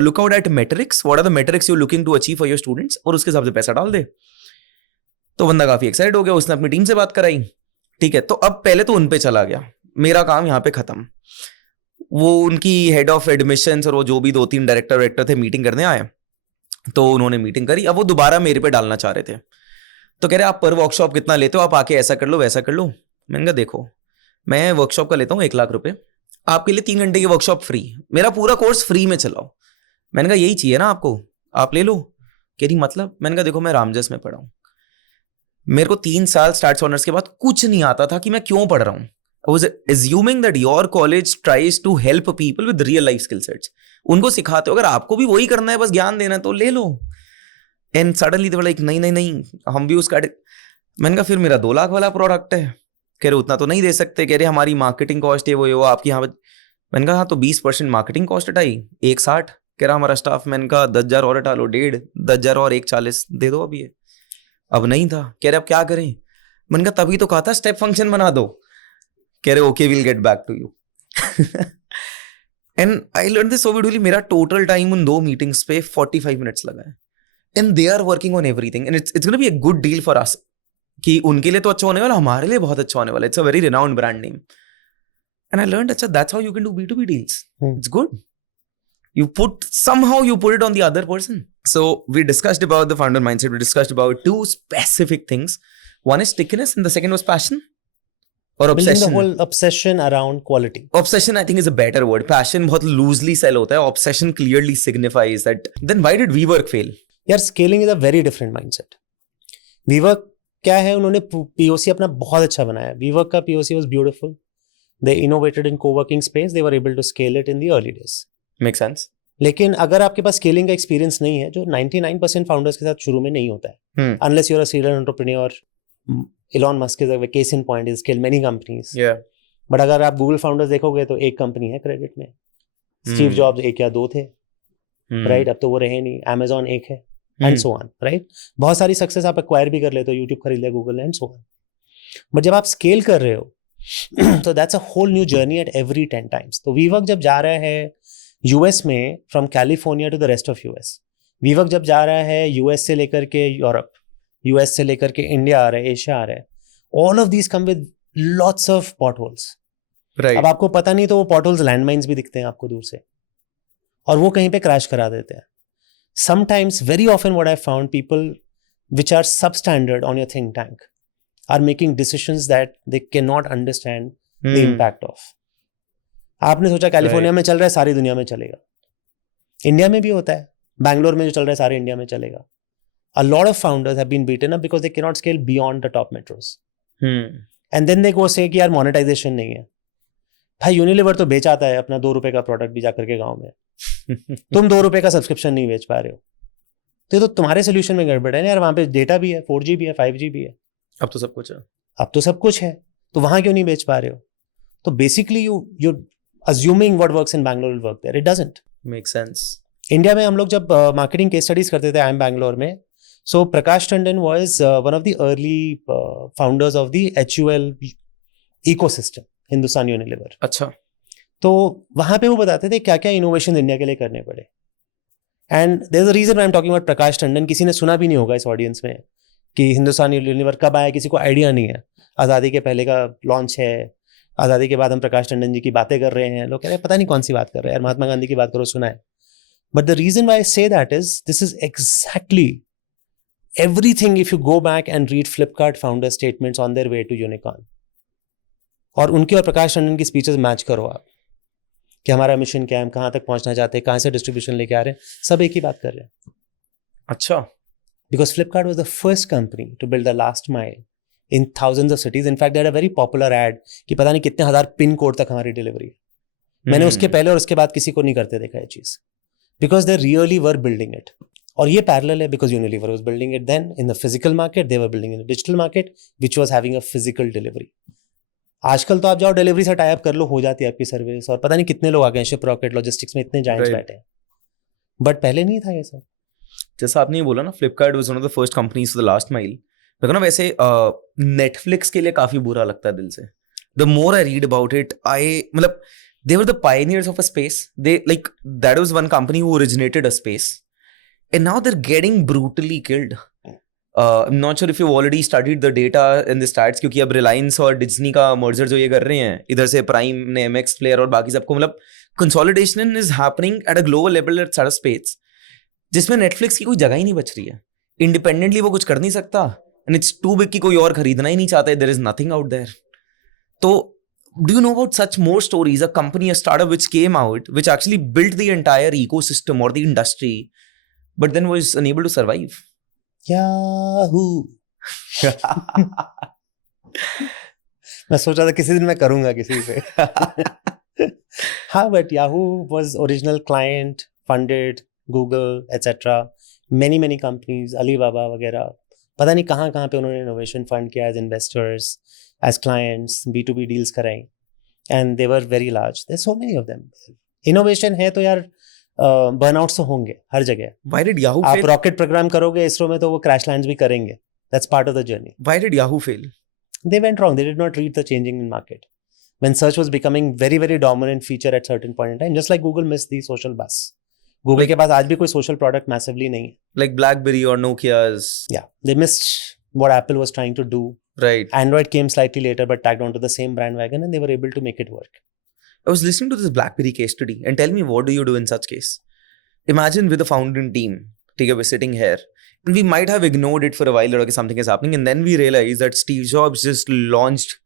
look out at metrics. What are the metrics you looking to achieve for your students, और उसके हिसाब से पैसा डाल दे. तो बंदा काफी एक्साइटेड हो गया, उसने अपनी टीम से बात कराई. ठीक है, तो अब पहले तो उन पे चला गया, मेरा काम यहाँ पे खत्म. वो उनकी हेड ऑफ एडमिशंस और वो जो भी 2-3 डायरेक्टर थे मीटिंग करने आए, तो उन्होंने मीटिंग करी. अब वो दोबारा मेरे पे डालना चाह रहे थे. तो कह रहे आप पर वर्कशॉप कितना लेते हो, आप आके ऐसा कर लो वैसा कर लो. मैंने कहा देखो मैं वर्कशॉप का लेता हूँ 1 लाख रुपए, आपके लिए 3 घंटे की वर्कशॉप फ्री, मेरा पूरा कोर्स फ्री में चलाओ. मैंने कहा यही चाहिए ना आपको, आप ले लो. कह रही मतलब? मैंने कहा देखो मैं रामजस में पढ़ा हूँ, मेरे को 3 साल स्टैट्स ऑनर्स के बाद कुछ नहीं आता था कि मैं क्यों पढ़ रहा हूँ. I was assuming that your college tries to help people with real life skill sets. उनको सिखाते हो अगर आपको भी वही करना है, बस ज्ञान देना है तो ले लो. And suddenly they were like नहीं हम भी उसका. मैंने कहा फिर मेरा 2 लाख वाला प्रोडक्ट है. कह रहे उतना तो नहीं दे सकते. कह रहे हमारी मार्केटिंग कॉस्ट है वो आपकी यहाँ पे. मैंने कहा हाँ तो 20% मार्केटिंग कॉस्ट हटाई, 160. कह रहा हमारा स्टाफ. मैंने कहा 10,000 और हटा लो, 1.5. 10,000 और 140 दे दो अभी. अब नहीं था. कह रहे अब क्या करें. मैंने कहा तभी तो कहा था स्टेप फंक्शन बना दो. कह रहे okay will get back to you. And I learn this so beautifully. मेरा टोटल टाइम उन 2 मीटिंग्स पे 45 मिनट्स लगा है. And they are working on everything and it's gonna be a good deal for us. कि उनके लिए तो अच्छा होने वाला, हमारे लिए बहुत अच्छा होने वाला. It's a very renowned brand name. And I learned अच्छा that's how you can do B2B deals. It's good. You somehow you put it on the other person. So we discussed about the founder mindset. We discussed about 2 specific things. One is stickiness and the second was passion or Building obsession. the whole obsession around quality. Obsession I think is a better word. Passion बहुत loosely sell होता है. Obsession clearly signifies that. Then why did WeWork fail? यार scaling is a very different mindset. WeWork क्या है, उन्होंने POC अपना बहुत अच्छा बनाया. WeWork का POC was beautiful. They innovated in co-working space. They were able to scale it in the early days. Make sense. लेकिन अगर आपके पास स्केलिंग का एक्सपीरियंस नहीं है, जो 99% फाउंडर्स के साथ शुरू में नहीं होता है, unless you are a serial entrepreneur. Elon Musk is a case in point. Is scale many companies. But अगर आप गूगल फाउंडर्स देखोगे तो एक कंपनी है क्रेडिट में. स्टीव जॉब्स 1 या 2 थे, राइट. अब तो वो रहे नहीं. Amazon 1 है एंड सो ऑन, राइट. बहुत सारी सक्सेस आप एक्वायर भी कर लेते हो. यूट्यूब खरीद लिया Google and so on. But जब आप स्केल कर रहे हो तो that's a whole new journey at every 10 times. तो WeWork जब जा रहा है यूएस में, from California to the rest of US. WeWork जब जा रहा है यूएस से लेकर के यूरोप, यूएस से लेकर के इंडिया आ रहा है, एशिया आ रहा है. All of these come with lots of pot holes. अब आपको पता नहीं तो वो पॉट होल्स लैंडमाइंस भी दिखते हैं आपको दूर से, और वो कहीं पे क्रैश करा देते हैं. Sometimes, very often what I found, people which are sub standard on your think tank are making decisions that they can not understand the impact of. आपने सोचा कैलिफोर्निया में चल रहा है, सारी दुनिया में चलेगा. इंडिया में भी होता है. बैंगलोर में जो चल रहा है सारे इंडिया में चलेगा. A lot of founders have been beaten up because they cannot scale beyond the top metros. And then they go say कि यार monetization नहीं है. भाई यूनिलीवर तो बेच आता है अपना 2 रुपए का प्रोडक्ट भी जाकर के गाँव में. तुम 2 रुपए का सब्सक्रिप्शन नहीं बेच पा रहे हो. तो तुम्हारे सोल्यूशन में गड़बड़ है ना यार. वहाँ पे डेटा भी है, 4G भी है, 5G भी है. अब तो सब कुछ है. अब तो सब कुछ है, तो वहाँ क्यों नहीं बेच पा रहे हो? तो basically you're assuming what works in Bangalore will work there. It doesn't. Makes sense. India में हम लोग जब मार्केटिंग केस स्टडीज करते थे आई एम बैंगलोर में, so Prakash Tandon was one of the early founders of the HUL ecosystem, Hindustan Unilever. अच्छा. तो वहाँ पे वो बताते थे क्या क्या इनोवेशन इंडिया के लिए करने पड़े. And there is a reason I am talking about Prakash Tandon. किसी ने सुना भी नहीं होगा इस ऑडियंस में कि हिंदुस्तान यूनिलीवर कब आया, किसी को आइडिया नहीं है. आज़ादी के पहले का लॉन्च है. आज़ादी के बाद हम प्रकाश टंडन जी की बातें कर रहे हैं. लोग कह रहे हैं पता नहीं कौन सी बात कर रहे हैं यार, महात्मा गांधी की बात करो, सुना है. But the reason why I say that is this is exactly everything. If you go back and read Flipkart founder statements on their way to unicorn, और उनके और प्रकाश टंडन की स्पीचेस मैच करो आप कि हमारा मिशन क्या है, हम कहाँ तक पहुंचना चाहते हैं, कहाँ से डिस्ट्रीब्यूशन लेके आ रहे हैं, सब एक ही बात कर रहे हैं. अच्छा. Because Flipkart was the first company to build the last mile in thousands of cities. In fact, they had a very popular ad कि पता नहीं कितने हजार पिन कोड तक हमारी डिलीवरी है. मैंने उसके पहले और उसके बाद किसी को नहीं करते देखा ये चीज. Because they really were building it. और ये पैरेलल है because Unilever was building it then in the physical market, they were building in the digital market which was having a physical delivery. आजकल तो आप जाओ डिलीवरी से tie up कर लो, हो जाती है आपकी सर्विस, और पता नहीं कितने लोग आ गए शिप रॉकेट लॉजिस्टिक्स में, इतने जायंट्स बैठे हैं. बट पहले नहीं था ये सब. जैसा आपने ये बोला ना, Flipkart was one of the first companies for the last mile. देखो ना, वैसे नेटफ्लिक्स के लिए काफी बुरा लगता है दिल से. The more I read about it, मतलब they were the pioneers of a space. That was one company who originated a space, and now they're getting brutally killed. I'm not sure if you've already studied the data and the stats, क्योंकि अब Reliance और Disney का merger जो ये कर रहे हैं, इधर से Prime ने MX Player और बाकी सबको, मतलब consolidation is happening at a global level at such a space, जिसमें Netflix की कोई जगह ही नहीं बच रही है. Independently वो कुछ कर नहीं सकता, and it's too big कि कोई और खरीदना ही नहीं चाहता. There is nothing out there. तो do you know about such more stories? A company, a startup which came out, which actually built the entire ecosystem or the industry, but then was unable to survive. Yahoo! मैं सोच रहा था किसी दिन मैं करूंगा किसी से. हाँ, but Yahoo was original client, funded, Google, etc. Many companies, Alibaba वगैरह, पता नहीं कहाँ पे उन्होंने innovation fund किया as investors, as clients, B2B deals कराई, and they were very large. There's so many of them. Innovation है तो यार burnouts तो होंगे हर जगह. Why did Yahoo आप fail? रॉकेट प्रोग्राम करोगे इसरो में तो वो क्रैश लैंड्स भी करेंगे. That's part of the journey. Why did Yahoo fail? They went wrong. They did not read the changing market. When search was becoming very dominant feature at certain point in time, just like Google missed the social bus. Google के पास आज भी कोई social product massively नहीं है. Like BlackBerry or Nokia's. Yeah, they missed what Apple was trying to do. Right. Android came slightly later but tagged onto the same bandwagon and they were able to make it work. I was listening to this BlackBerry case study, and tell me, what do you do in such case? Imagine with the founding team, okay, we're sitting here, and we might have ignored it for a while, or okay, something is happening, and then we realize that Steve Jobs just launched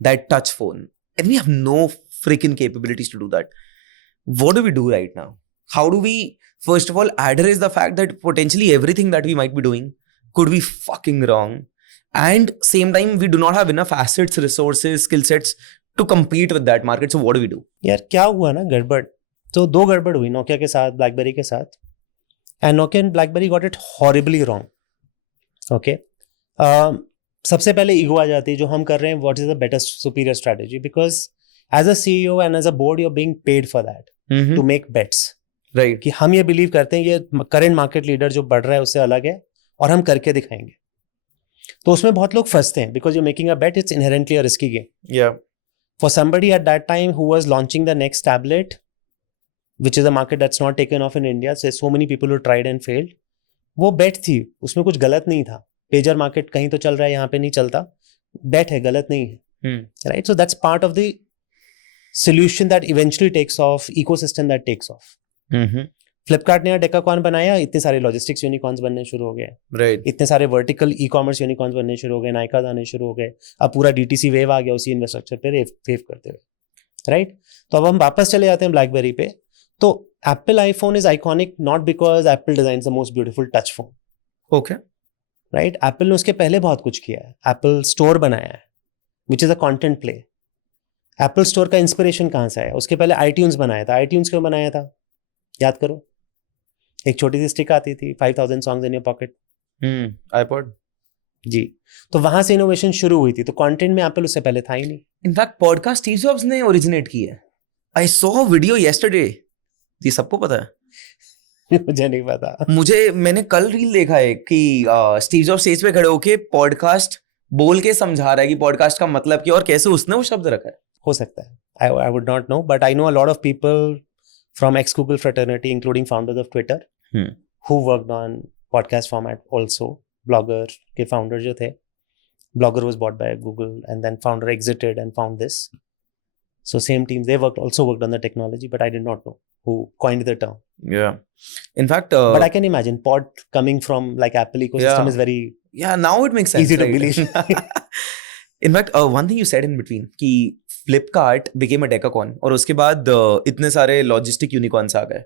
that touch phone, and we have no freaking capabilities to do that. What do we do right now? How do we, first of all, address the fact that potentially everything that we might be doing could be fucking wrong, and same time we do not have enough assets, resources, skill sets to compete with that market. So what do we do? यार क्या हुआ ना गड़बड़, तो दो गड़बड़ हुई Nokia के साथ, ब्लैकबेरी के साथ, and Nokia and blackberry got it horribly wrong. Okay, सबसे पहले ईगो आ जाती है जो हम कर रहे हैं, what is the better superior strategy, because as a CEO and as a board you are being paid for that to make bets. Right. कि हम ये बिलीव करते हैं ये करंट मार्केट लीडर जो बढ़ रहा है उससे अलग है और हम करके दिखाएंगे. तो उसमें बहुत लोग फंसते हैं because you making a bet, it's inherently a risky game. Yeah. For somebody at that time who was launching the next tablet, which is a market that's not taken off in India, so many people who tried and failed, वो bet थी, उसमें कुछ गलत नहीं था. Pager market कहीं तो चल रहा है, यहाँ पे नहीं चलता, bet है, गलत नहीं है. Right? So that's part of the solution that eventually takes off, ecosystem that takes off. Flipkart ने डेकाकॉन बनाया, इतने सारे लॉजिस्टिक्स यूनिकॉर्न्स बनने शुरू हो गए. Right. इतने सारे वर्टिकल ई कॉमर्स यूनिकॉर्न्स बनने शुरू हो गए, नाइकाज आने शुरू हो गए. अब पूरा डीटीसी वेव आ गया उसी इंफ्रास्ट्रक्चर पे वेव करते हुए. राइट, तो अब हम वापस चले जाते हैं ब्लैकबेरी पे. तो Apple iPhone is iconic not because Apple design the most beautiful touch phone. Okay. Right, Apple ने उसके पहले बहुत कुछ किया है. एप्पल स्टोर बनाया है which is a content play. Apple store का इंस्पिरेशन कहाँ से आया? उसके पहले आईट्यून्स बनाया था. आईट्यून्स क्यों बनाया था याद करो. एक छोटी सी स्टिक आती थी, 5000 songs in your pocket. iPod. जी, तो वहां से इनोवेशन शुरू हुई थी. तो कंटेंट में एप्पल उससे पहले था ही नहीं. इनफैक्ट पॉडकास्ट स्टीव जॉब्स ने ओरिजिनेट की है. I saw video yesterday. ये सबको पता है? मुझे नहीं पता. मैंने कल रील देखा है कि स्टीव जॉब्स स्टेज पे खड़े होके पॉडकास्ट बोल के समझा रहा है कि पॉडकास्ट का मतलब क्या और कैसे उसने वो शब्द रखा है. हो सकता है, आई would not know, but I know a lot of people from x Google fraternity including founders of Twitter who worked on podcast format also. Blogger के founder जो थे, Blogger was bought by Google and then founder exited and found this. So same team, they also worked on the technology, but I did not know who coined the term. Yeah. In fact, but I can imagine pod coming from like Apple ecosystem is very now it makes sense. Easy to right? believe. In fact, one thing you said in between कि Flipkart became a decacorn और उसके बाद इतने सारे logistic unicorns आ गए.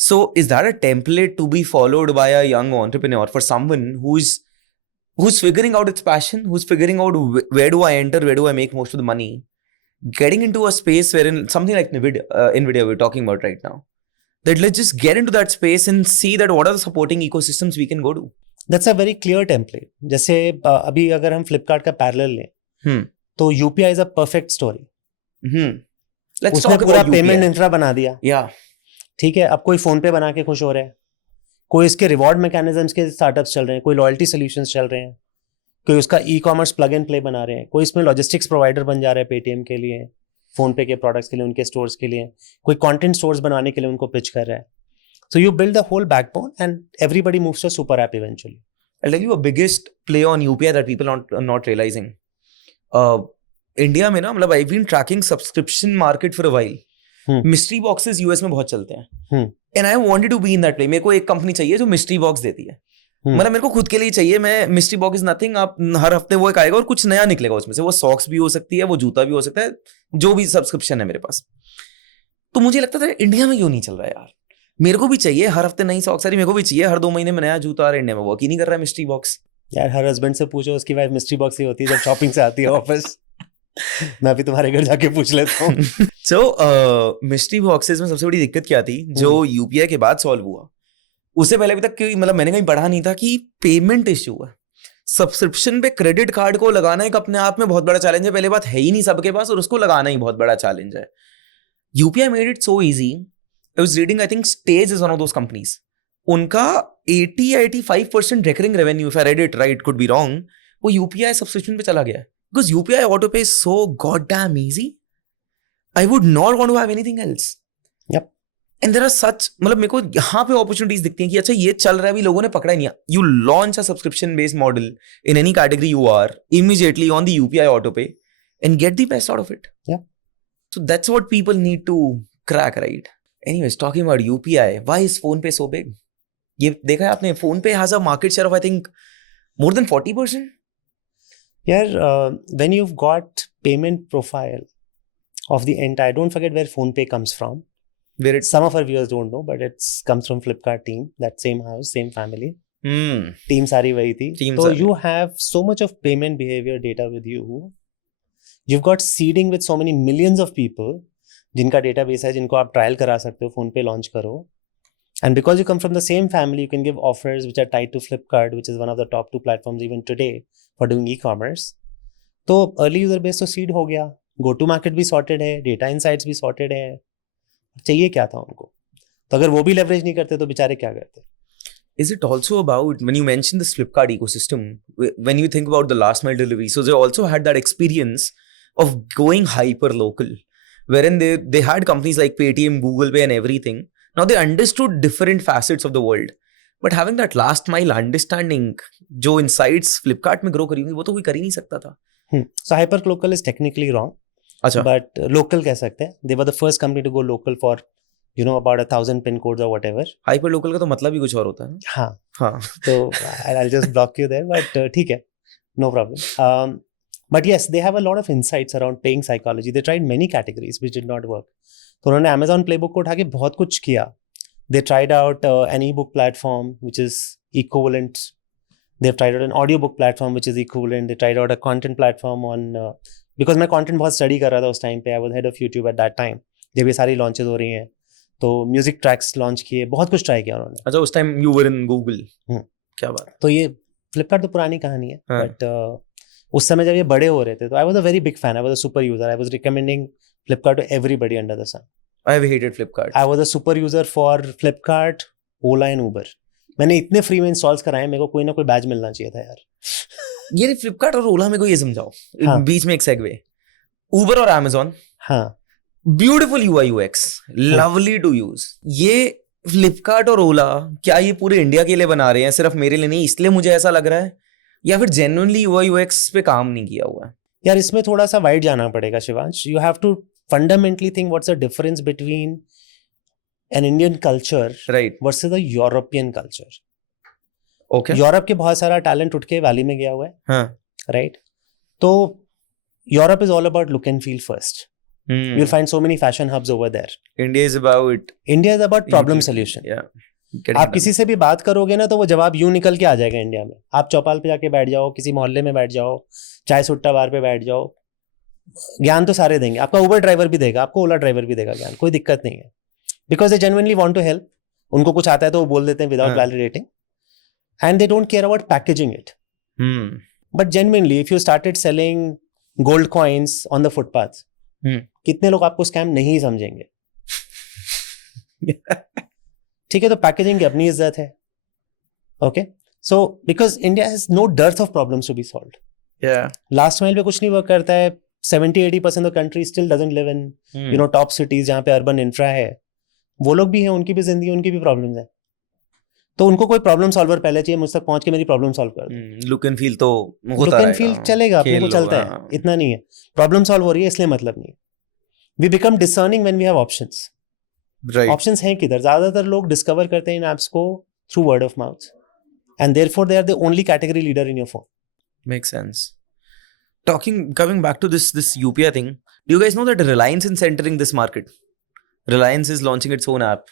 So is that a template to be followed by a young entrepreneur, for someone who's figuring out its passion, who's figuring out where do I enter, where do I make most of the money, getting into a space wherein something like NVIDIA we're talking about right now, that let's just get into that space and see that what are the supporting ecosystems we can go to. That's a very clear template. जैसे अभी अगर हम Flipkart का parallel लें, तो UPI is a perfect story. Let's उसने talk पूरा about payment UPI. Infra बना दिया. Yeah. ठीक है, अब कोई फोन पे बना के खुश हो रहा है, कोई इसके रिवॉर्ड मैकेनिज्म्स के स्टार्टअप्स चल रहे हैं, कोई लॉयल्टी सॉल्यूशंस चल रहे हैं, कोई उसका e commerce plug and play बना रहे हैं, कोई इसमें लॉजिस्टिक्स प्रोवाइडर बन जा रहा है पेटीएम के लिए, फोन पे के प्रोडक्ट्स के लिए, उनके स्टोर्स के लिए, कोई कंटेंट स्टोर्स बनाने के लिए उनको पिच कर रहा है. So you build the whole backbone and everybody moves to super app eventually. I'll tell you a biggest play on UPI that people are not realizing. India में ना, मतलब I've been tracking subscription market for a while. Mystery boxes US में बहुत चलते हैं. And I wanted to be in that play. मेरे को एक कंपनी चाहिए जो mystery box देती है. मतलब मेरे को खुद के लिए चाहिए. मैं mystery box is nothing. आप हर हफ्ते वो एक आएगा और कुछ नया निकलेगा उसमें से. वो सॉक्स भी हो सकती है, वो जूता भी हो सकता है, जो भी सब्सक्रिप्शन है मेरे पास. तो मुझे लगता था इंडिया में क्यों नहीं चल रहा है यार. मेरे को भी चाहिए हर हफ्ते नई सॉक्स आ रही, मेरे को भी चाहिए हर 2 महीने में नया जूता आ रहा है. इंडिया में वर्क ही नहीं कर रहा है मिस्ट्री बॉक्स. यार हर हस्बैंड से पूछो, उसकी वाइफ मिस्ट्री बॉक्स ही होती है जब शॉपिंग से आती है ऑफिस। मैं भी तुम्हारे घर जाके पूछ लेता हूँ। सो मिस्ट्री बॉक्सेस में सबसे बड़ी दिक्कत क्या थी जो यूपीआई के बाद सॉल्व हुआ, उससे पहले अभी तक मतलब मैंने कहीं पढ़ा नहीं था कि पेमेंट इश्यू है। सब्सक्रिप्शन पे क्रेडिट कार्ड को लगाना एक अपने आप में बहुत बड़ा चैलेंज है। पहले बात है ही नहीं सबके पास, और उसको लगाना ही बहुत बड़ा चैलेंज है। UPI made it so easy. I was reading, I think Stage is one of those companies, उनका 80-85% recurring revenue, if I read it right, could be wrong, वो यूपीआई सब्सक्रिप्शन पे चला गया है। Because UPI auto pay is so god damn easy, I would not want to have anything else. Yep. And there are such, मतलब मेरे को यहाँ पे अपॉर्चुनिटीज दिखती हैं कि अच्छा ये चल रहा है, अभी लोगों ने पकड़ा ही नहीं। You launch a subscription based model in any category you are immediately on the UPI auto pay and get the best out of it. Yeah. So that's what people need to crack, right? Anyways, talking about UPI, why is PhonePe so big? ये देखा है आपने, PhonePe has a market share of I think more than 40%. Yeah, when you've got payment profile of the entire, don't forget where PhonePe comes from. Where it's Some of our viewers don't know, but it comes from Flipkart team, that same house, same family. Team सारी वही थी. Team So सारी. you have so much of payment behavior data with you. You've got seeding with so many millions of people जिनका database है, जिनको आप trial करा सकते हो, फोन पे लॉन्च करो. And because you come from the same family, you can give offers which are tied to Flipkart, which is one of the top 2 platforms even today for doing e-commerce. तो early user base तो seed हो गया, go to market भी sorted है, data insights भी sorted है. चाहिए क्या था उनको? तो अगर वो भी leverage नहीं करते तो बेचारे क्या करते? Is it also about, when you mention this Flipkart ecosystem, when you think about the last mile delivery, so they also had that experience of going hyper local, wherein they had companies like Paytm, Google Pay and everything. Now they understood different facets of the world, but having that last mile understanding, जो insights Flipkart में grow करी हुई, वो तो कोई कर ही नहीं सकता था. So hyper local is technically wrong. अच्छा. But local कह सकते हैं. They were the first company to go local for, you know, about 1,000 pin codes or whatever. Hyper local का तो मतलब ही कुछ और होता है ना. हाँ. तो I'll just block you there, but ठीक है, no problem. But yes, they have a lot of insights around paying psychology. They tried many categories which did not work. तो उन्होंने Amazon Playbook को उठा के बहुत कुछ किया. They tried out an ebook platform which is equivalent. They've tried out an audiobook platform which is equivalent. They tried out a content platform on because मैं content बहुत study कर रहा था उस time पे. I was head of YouTube at that time. जब ये सारी launches हो रही हैं, तो music tracks launch किए, बहुत कुछ try किया उन्होंने. अच्छा, उस time you were in Google. क्या बात. तो ये Flipkart तो पुरानी कहानी है, but उस समय जब ये बड़े हो रहे थे तो I was a very big fan. I was a super user. I was recommending Flipkart to everybody under the sun. I have hated Flipkart. I was a super user for Flipkart, Ola and Uber. मैंने इतने free में installs कराए, मेरे को कोई ना कोई बैज मिलना चाहिए था यार. ये फ्लिपकार्ट और ओला में को ये समझाओ. हाँ. बीच में एक सेगवे. Uber और Amazon. हाँ. Beautiful UI UX, lovely to use. ये फ्लिपकार्ट और ओला क्या ये पूरे इंडिया के लिए बना रहे हैं, सिर्फ मेरे लिए नहीं, इसलिए मुझे ऐसा लग रहा है, या फिर जेन्युइनली UI UX पे काम नहीं किया हुआ है? यार इसमें थोड़ा सा वाइड जाना पड़ेगा Shivansh. You have to fundamentally think what's the difference between an Indian culture right versus the European culture. Okay. Europe के बहुत सारा टैलेंट उठ के वैली में गया हुआ है. हाँ. राइट. तो Europe is all about look and feel first. You'll find so many fashion hubs over there. India is about problem solution. Yeah. आप किसी से भी बात करोगे ना तो वो जवाब यूं निकल के आ जाएगा इंडिया में. आप चौपाल पे जाके बैठ जाओ, किसी मोहल्ले में बैठ जाओ, चाय सुट्टा बार पे बैठ जाओ, ज्ञान तो सारे देंगे. आपका उबर ड्राइवर भी देगा, आपको ओला ड्राइवर भी देगा ज्ञान, कोई दिक्कत नहीं है. Because they genuinely want to help. उनको कुछ आता है तो वो बोल देते हैं without validating, and they don't care about packaging it. But genuinely if you started selling gold coins on the footpath, कितने लोग आपको स्कैम नहीं समझेंगे? ठीक है, तो पैकेजिंग की अपनी इज्जत है. Okay, so because India has no dearth of problems to be solved. Last mile पे कुछ नहीं वर्क करता है. 70-80% of country still doesn't live in you know top cities जहाँ पे अर्बन इंफ्रा है. वो लोग भी हैं, उनकी भी जिंदगी, उनकी भी प्रॉब्लम्स है. तो उनको कोई प्रॉब्लम सॉल्वर पहले चाहिए, मुझ तक पहुंच के मेरी प्रॉब्लम सॉल्व कर दो. लुक एंड फील तो लुक एंड फील चलेगा, अपने को चलता है, इतना नहीं है. प्रॉब्लम सॉल्व हो रही है इसलिए मतलब नहीं. We become discerning when we have options. Options हैं किधर? ज्यादातर लोग डिस्कवर करते हैं इन ऐप्स को through word of mouth, and therefore they are the only category leader in your phone. Makes sense. Coming back to this UPI thing, do you guys know that Reliance is entering this market? Reliance is launching its own app.